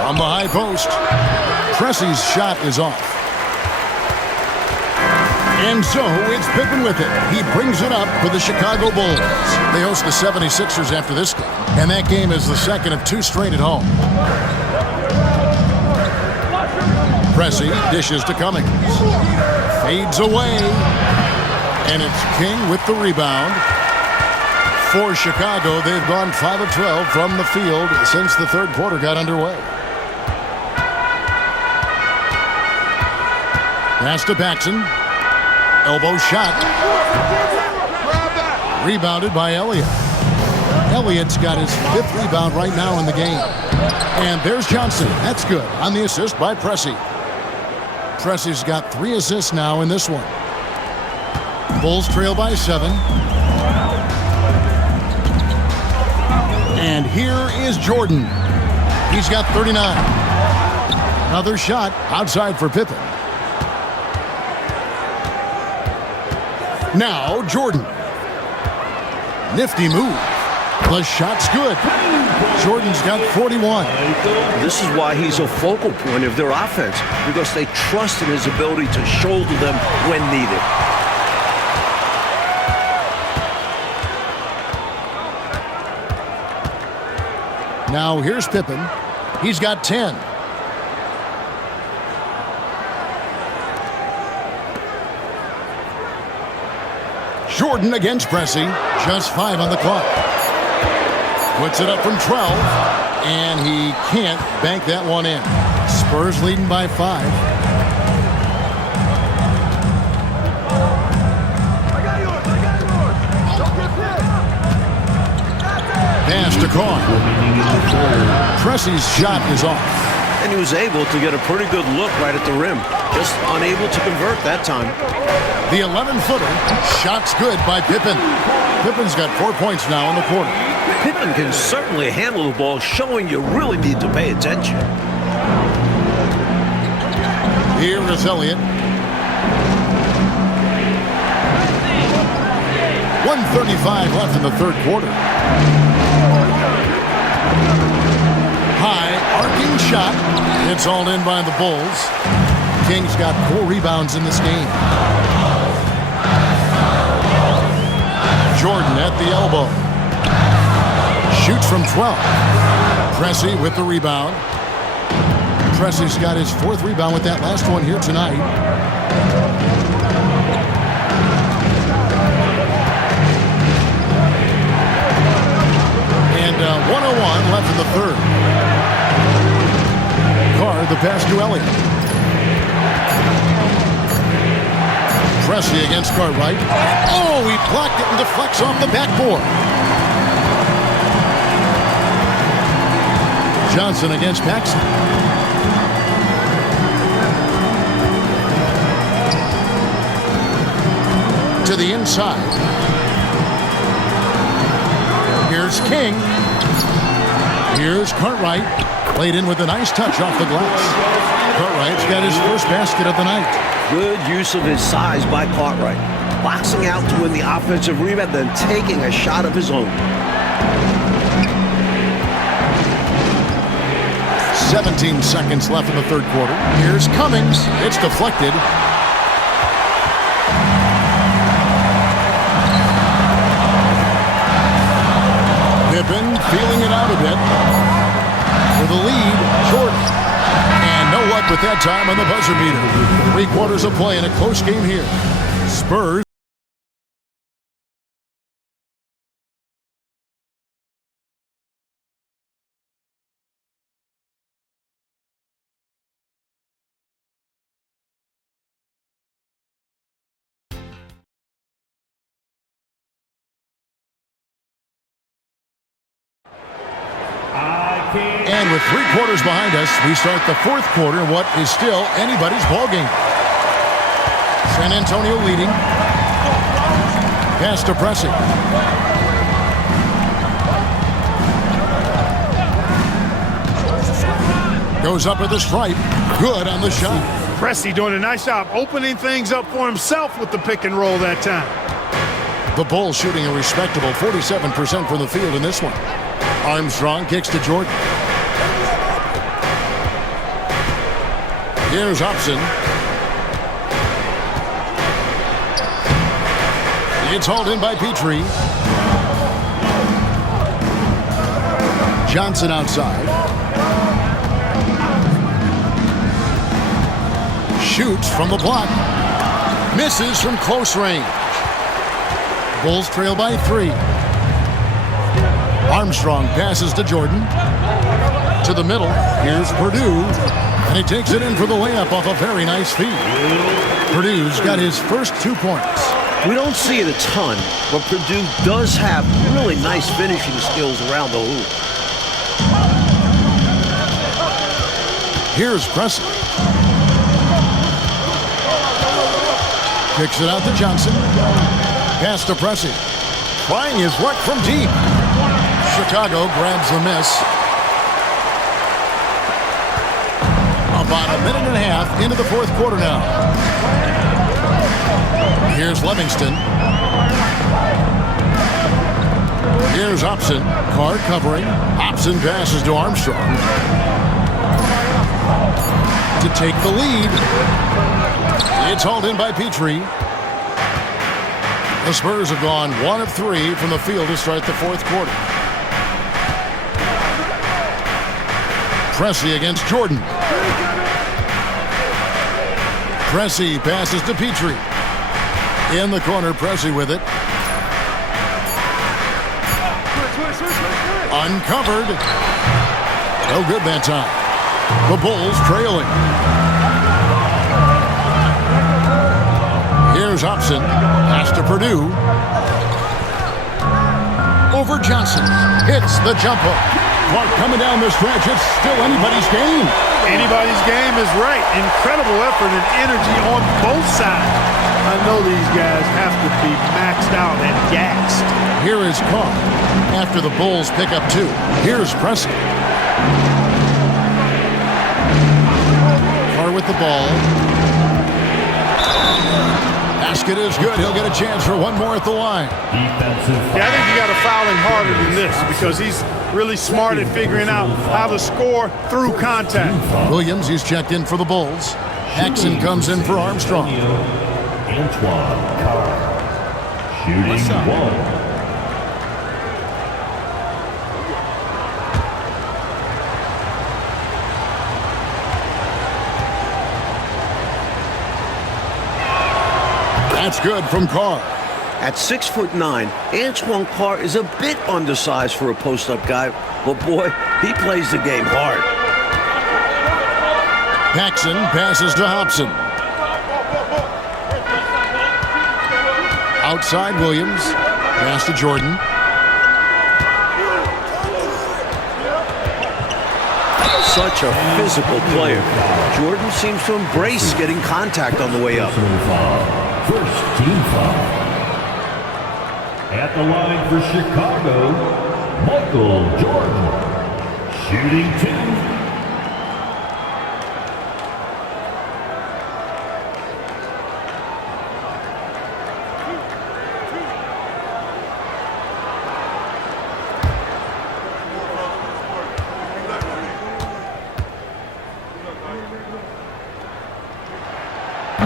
From the high post, Pressey's shot is off. And so it's Pippen with it. He brings it up for the Chicago Bulls. They host the 76ers after this game, and that game is the second of 2 straight at home. Pressey dishes to Cummings. Fades away, and it's King with the rebound. For Chicago, they've gone 5 of 12 from the field since the third quarter got underway. Pass to Paxson. Elbow shot. Rebounded by Elliott. Elliott's got his 5th rebound right now in the game. And there's Johnson. That's good. On the assist by Pressey. Pressey's got 3 assists now in this one. Bulls trail by 7. And here is Jordan. He's got 39. Another shot outside for Pippen. Now Jordan. Nifty move. The shot's good. Jordan's got 41. This is why he's a focal point of their offense, because they trust in his ability to shoulder them when needed. Now here's Pippen. He's got 10. Jordan against Pressey. Just 5 on the clock. Puts it up from 12. And he can't bank that one in. Spurs leading by 5. Pass to Carr. Pressey's shot is off. And he was able to get a pretty good look right at the rim. Just unable to convert that time. The 11-footer. Shot's good by Pippen. Pippen's got 4 points now in the quarter. Pippen can certainly handle the ball, showing you really need to pay attention. Here is Elliott. 1:35 left in the third quarter. High arcing shot. It's all in by the Bulls. Kings got 4 rebounds in this game. Jordan at the elbow. Shoots from 12. Pressey with the rebound. Pressey's got his 4th rebound with that last one here tonight. And 1:01 left in the third. Carr, the pass to Elliott. Pressey against Cartwright. Oh, he blocked it and deflects off the backboard. Johnson against Paxson. To the inside. Here's King. Here's Cartwright. Played in with a nice touch off the glass. Cartwright's got his first basket of the night. Good use of his size by Cartwright. Boxing out to win the offensive rebound, then taking a shot of his own. 17 seconds left in the third quarter. Here's Cummings. It's deflected. Pippen feeling it out a bit. For the lead, Jordan. And no luck with that time on the buzzer beater. 3 quarters of play in a close game here. Spurs. And with 3 quarters behind us, we start the 4th quarter in what is still anybody's ball game. San Antonio leading. Pass to Pressey. Goes up at the stripe. Good on the shot. Pressey doing a nice job opening things up for himself with the pick and roll that time. The Bulls shooting a respectable 47% from the field in this one. Armstrong kicks to Jordan. Here's Hobson. It's hauled in by Petrie. Johnson outside. Shoots from the block. Misses from close range. Bulls trail by 3. Armstrong passes to Jordan. To the middle. Here's Purdue. And he takes it in for the layup off a very nice feed. Purdue's got his first 2 points. We don't see it a ton, but Purdue does have really nice finishing skills around the hoop. Here's Presley. Kicks it out to Johnson. Pass to Presley. Trying his luck from deep. Chicago grabs the miss. About a minute and a half into the fourth quarter now. Here's Livingston. Here's Hobson. Carr covering. Hobson passes to Armstrong. To take the lead. It's hauled in by Petrie. The Spurs have gone 1 of 3 from the field to start the fourth quarter. Pressey against Jordan. Pressey passes to Petrie. In the corner, Pressey with it. Uncovered. No good that time. The Bulls trailing. Here's Hobson. Pass to Purdue. Over Johnson. Hits the jump hook. Clark coming down the stretch. It's still anybody's game. Anybody's game is right. Incredible effort and energy on both sides. I know these guys have to be maxed out and gassed. Here is Carr. After the Bulls pick up 2. Here's Presley. Carr with the ball. Basket is good. He'll get a chance for one more at the line. Yeah, I think you got to foul him harder than this because he's really smart at figuring out how to score through contact. Williams, he's checked in for the Bulls. Paxson comes in for Armstrong. Antoine Carr, shooting 1. That's good from Carr. At 6'9", Antoine Carr is a bit undersized for a post-up guy, but boy, he plays the game hard. Paxson passes to Hobson. Outside Williams. Pass to Jordan. Such a physical player. Jordan seems to embrace getting contact on the way up. First team foul. At the line for Chicago, Michael Jordan, shooting 2.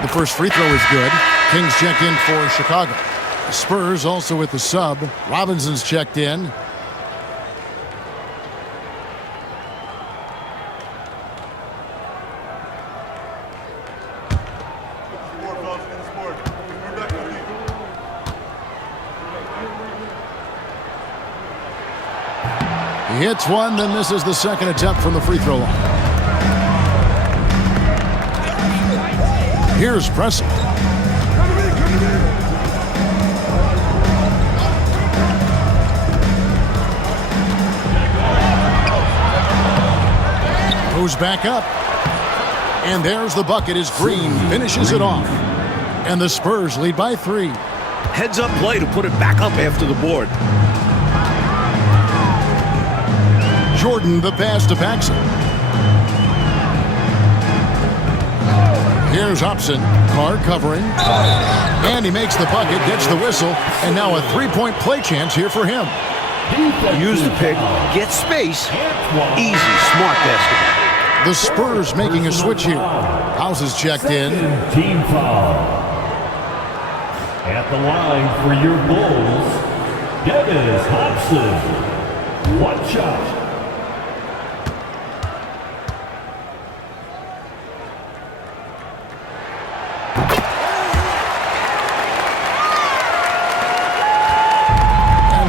The first free throw is good. Kings check in for Chicago. The Spurs also with the sub. Robinson's checked in. He hits one, then misses the second attempt from the free throw line. Here's Presley. Goes back up. And there's the bucket as Green finishes it off. And the Spurs lead by 3. Heads up play to put it back up after the board. Jordan the pass to Paxson. Here's Hobson. Carr covering. And he makes the bucket, gets the whistle, and now a three-point play chance here for him. Use the pick, get space. Easy, smart basketball. The Spurs making a switch here. House is checked in. Team foul. At the line for your Bulls, Dennis Hobson. One shot.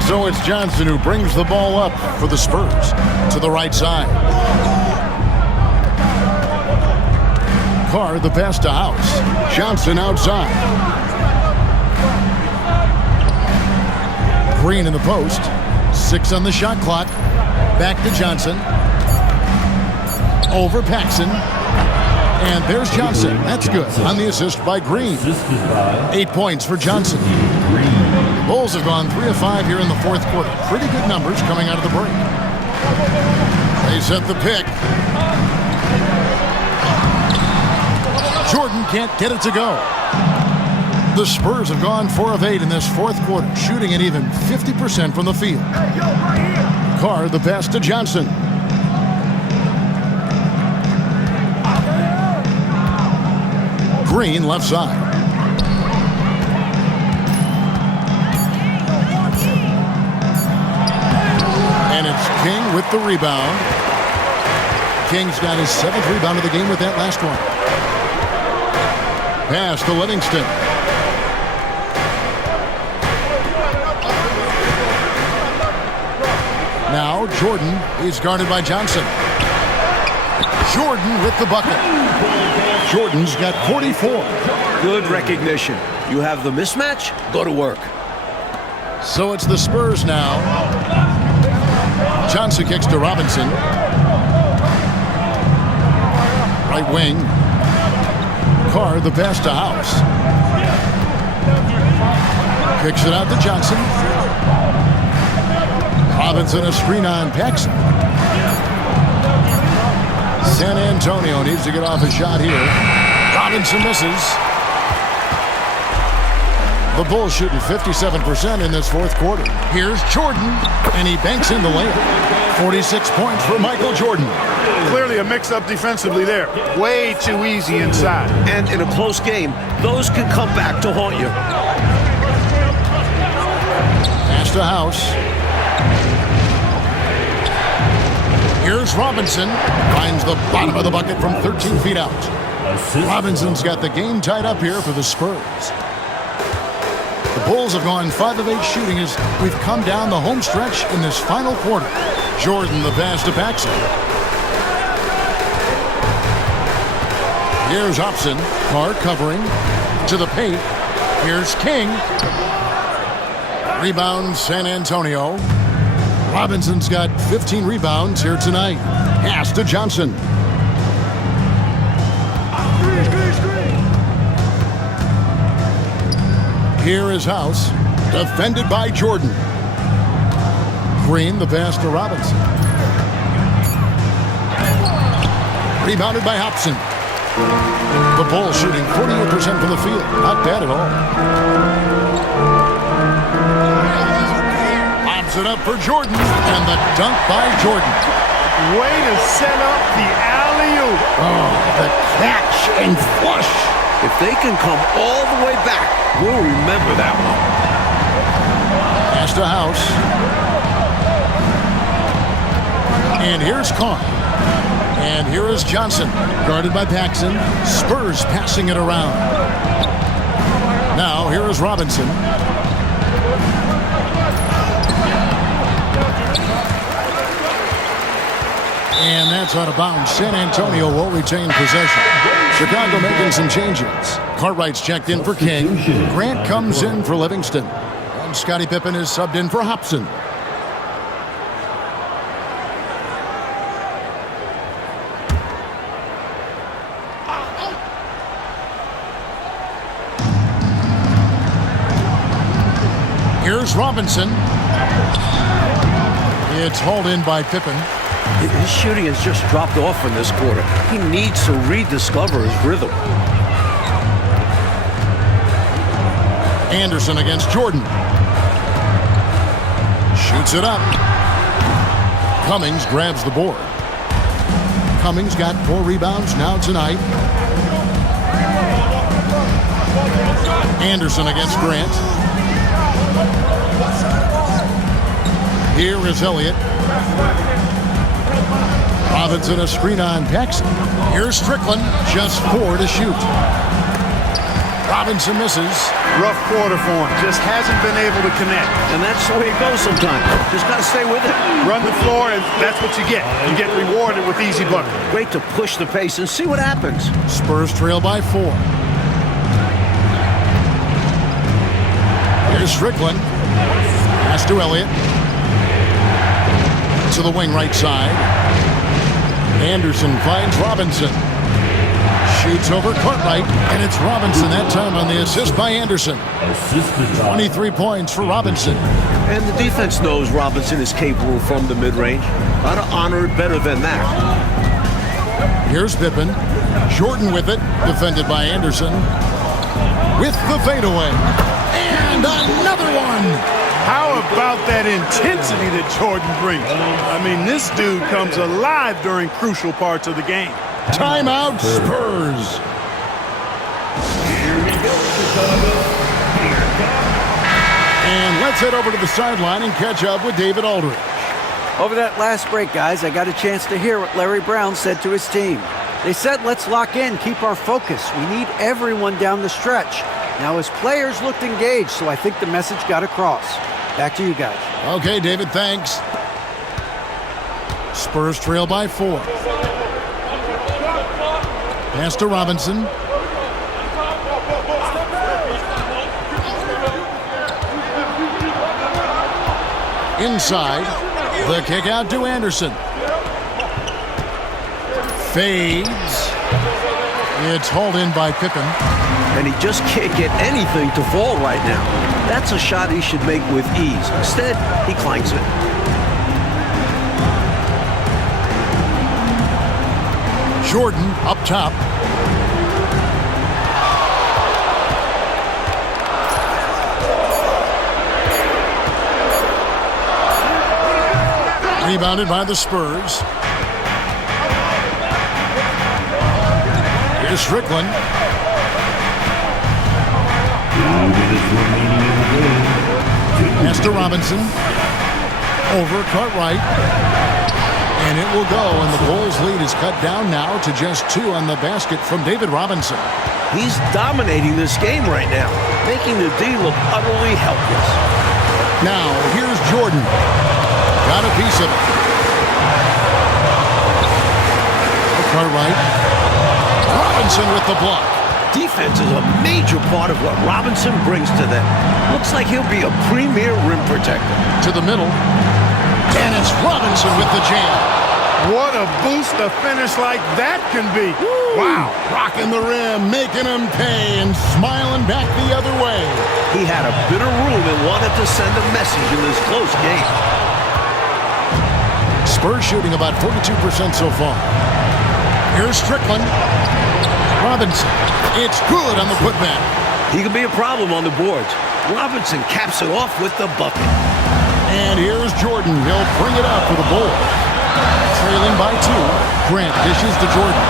So Now it's Johnson who brings the ball up for the Spurs to the right side. Carr, the pass to House. Johnson outside. Green in the post. 6 on the shot clock. Back to Johnson. Over Paxson. And there's Johnson. That's good on the assist by Green. 8 points for Johnson. The Bulls have gone 3 of 5 here in the fourth quarter. Pretty good numbers coming out of the break. They set the pick. Jordan can't get it to go. The Spurs have gone 4 of 8 in this fourth quarter, shooting at even 50% from the field. Carr, the pass to Johnson. Green, left side. And it's King with the rebound. King's got his 7th rebound of the game with that last one. Pass to Livingston. Now Jordan is guarded by Johnson. Jordan with the bucket. Jordan's got 44. Good recognition. You have the mismatch, go to work. So it's the Spurs now. Johnson kicks to Robinson. Right wing. Carr, the pass to House. Kicks it out to Johnson. Robinson a screen on Paxson. San Antonio needs to get off a shot here. Robinson misses. The Bulls shooting 57% in this fourth quarter. Here's Jordan, and he banks in the layup. 46 points for Michael Jordan. Clearly a mix-up defensively there. Way too easy inside. And in a close game, those can come back to haunt you. Pass to House. Here's Robinson. Finds the bottom of the bucket from 13 feet out. Robinson's got the game tied up here for the Spurs. The Bulls have gone 5 of 8 shooting as we've come down the home stretch in this final quarter. Jordan, the pass to Paxson. Here's Hobson. Carr covering to the paint. Here's King. Rebound San Antonio. Robinson's got 15 rebounds here tonight. Pass to Johnson. Here is House. Defended by Jordan. Green, the pass to Robinson. Rebounded by Hobson. The Bulls shooting 48% from the field. Not bad at all. Lobs it up for Jordan. And the dunk by Jordan. Way to set up the alley-oop. Oh, the catch and flush. If they can come all the way back, we'll remember that one. Pass to House. And here's Carr. And here is Johnson, guarded by Paxson. Spurs passing it around. Now, here is Robinson. And that's out of bounds. San Antonio will retain possession. Chicago making some changes. Cartwright's checked in for King. Grant comes in for Livingston. And Scottie Pippen is subbed in for Hobson. Here's Robinson. It's hauled in by Pippen. His shooting has just dropped off in this quarter. He needs to rediscover his rhythm. Anderson against Jordan. Shoots it up. Cummings grabs the board. Cummings got 4 rebounds now tonight. Anderson against Grant. Here is Elliott. Robinson a screen on Paxson. Here's Strickland, just 4 to shoot. Robinson misses. Rough quarter for him. Just hasn't been able to connect. And that's the way it goes sometimes. Just got to stay with it. Run the floor, and that's what you get. You get rewarded with easy bucket. Great to push the pace and see what happens. Spurs trail by 4. Here's Strickland. Pass to Elliott. To the wing right side. Anderson finds Robinson. Shoots over Cartwright, and it's Robinson that time on the assist by Anderson. 23 points for Robinson. And the defense knows Robinson is capable from the mid-range. Ought to honor it better than that. Here's Pippen. Jordan with it, defended by Anderson. With the fadeaway. And another one! How about that intensity that Jordan brings? I mean, this dude comes alive during crucial parts of the game. Timeout, Spurs. Here we go, Chicago. Here comes. And let's head over to the sideline and catch up with David Aldridge. Over that last break, guys, I got a chance to hear what Larry Brown said to his team. They said, let's lock in, keep our focus. We need everyone down the stretch. Now, his players looked engaged, so I think the message got across. Back to you guys. Okay, David, thanks. Spurs trail by 4. Pass to Robinson. Inside. The kick out to Anderson. Fades. It's hauled in by Pippen. And he just can't get anything to fall right now. That's a shot he should make with ease. Instead, he clanks it. Jordan up top. Rebounded by the Spurs. Here's Strickland. Pass to Robinson. Over Cartwright. And it will go, and the Bulls' lead is cut down now to just 2 on the basket from David Robinson. He's dominating this game right now, making the D look utterly helpless. Now, here's Jordan. Got a piece of it. Cartwright. Robinson with the block. Defense is a major part of what Robinson brings to them. Looks like he'll be a premier rim protector. To the middle. And it's Robinson with the jam. What a boost a finish like that can be. Woo! Wow. Rocking the rim, making him pay, and smiling back the other way. He had a bit of room and wanted to send a message in this close game. Spurs shooting about 42% so far. Here's Strickland. Robinson. It's good on the putback. He could be a problem on the boards. Robinson caps it off with the bucket. And here's Jordan. He'll bring it up for the Bulls. Trailing by 2. Grant dishes to Jordan.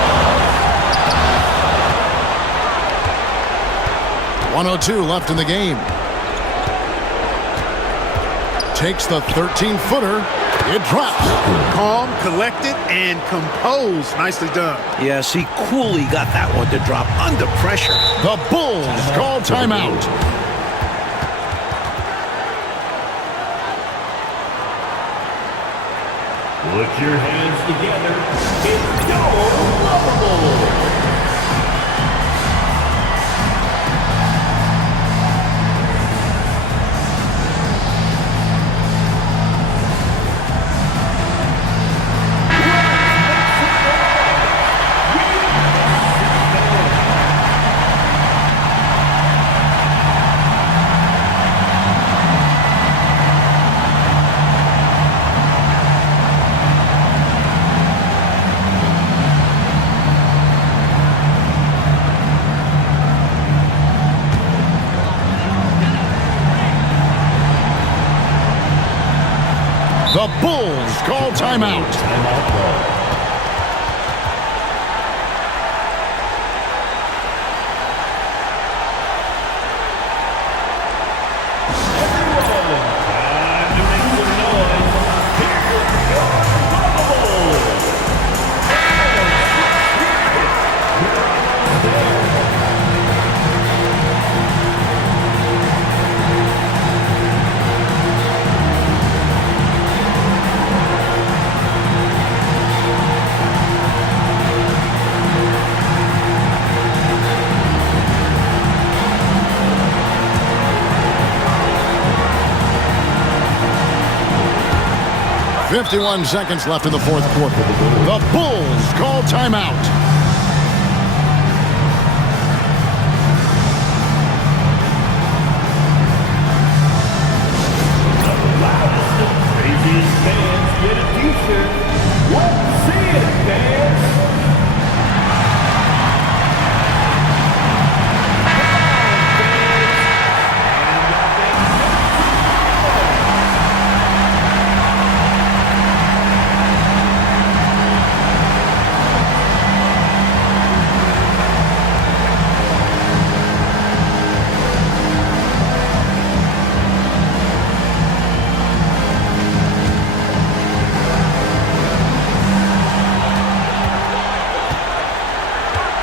1:02 left in the game. Takes the 13-footer. It drops. Calm, collected, and composed. Nicely done. Yes, he coolly got that one to drop under pressure. The Bulls call timeout. Put your hands together. It's your lovable. The Bulls call timeout. 51 seconds left in the fourth quarter. The Bulls call timeout. Craziest fans get a t-shirt. Let's see it, fans.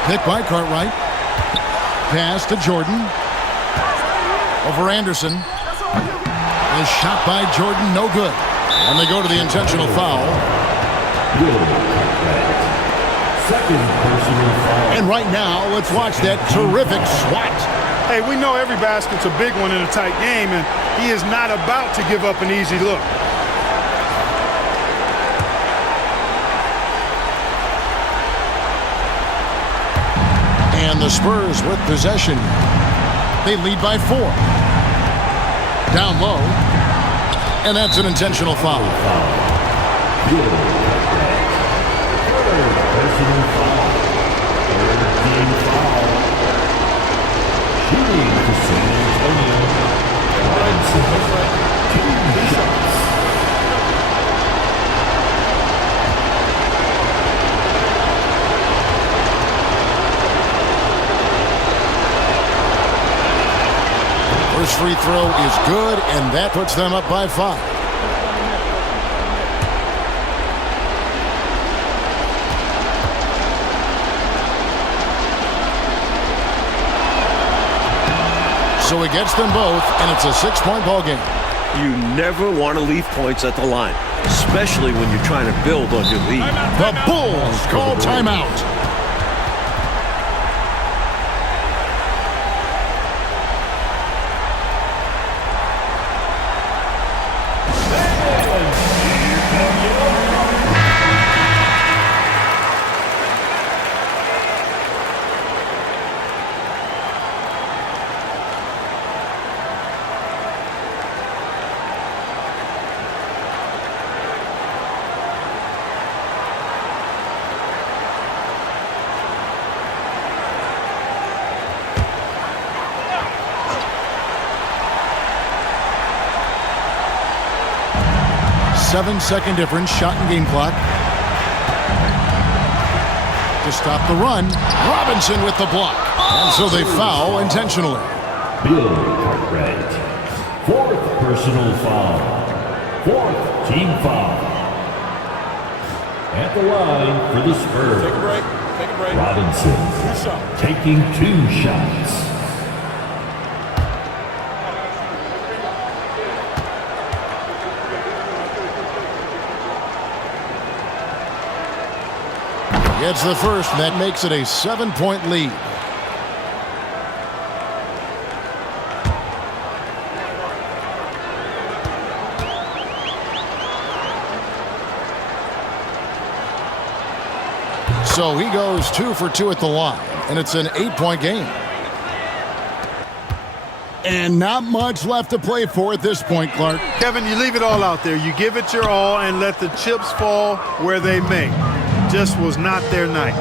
Hit by Cartwright. Pass to Jordan. Over Anderson. The shot by Jordan, no good. And they go to the intentional foul. Second personal foul. And right now, let's watch that terrific swat. Hey, we know every basket's a big one in a tight game, and he is not about to give up an easy look. And the Spurs with possession. They lead by 4. Down low. And that's an intentional foul. Personal foul. Third team foul. Shooting for San Antonio. Robinson. 2 shots. First free throw is good, and that puts them up by 5. So he gets them both, and it's a 6-point ball game. You never want to leave points at the line, especially when you're trying to build on your lead. The Bulls call timeout. Seven-second difference, shot and game clock. To stop the run, Robinson with the block. And so they foul intentionally. Bill Cartwright. 4th personal foul. 4th team foul. At the line for the Spurs. Take a break. Take a break. Robinson taking 2 shots. Gets the first, and that makes it a 7-point lead. So he goes 2 for 2 at the line, and it's an 8-point game. And not much left to play for at this point, Clark. Kevin, you leave it all out there. You give it your all and let the chips fall where they may. Just was not their night.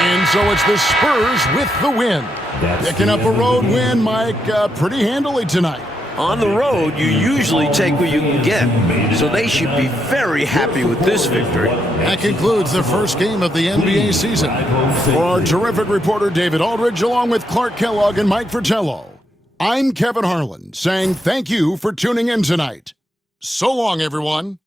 And so it's the Spurs with the win. Picking up a road win, Mike, pretty handily tonight. On the road, you usually take what you can get, so they should be very happy with this victory. That concludes the first game of the NBA season. For our terrific reporter, David Aldridge, along with Clark Kellogg and Mike Fratello, I'm Kevin Harlan, saying thank you for tuning in tonight. So long, everyone.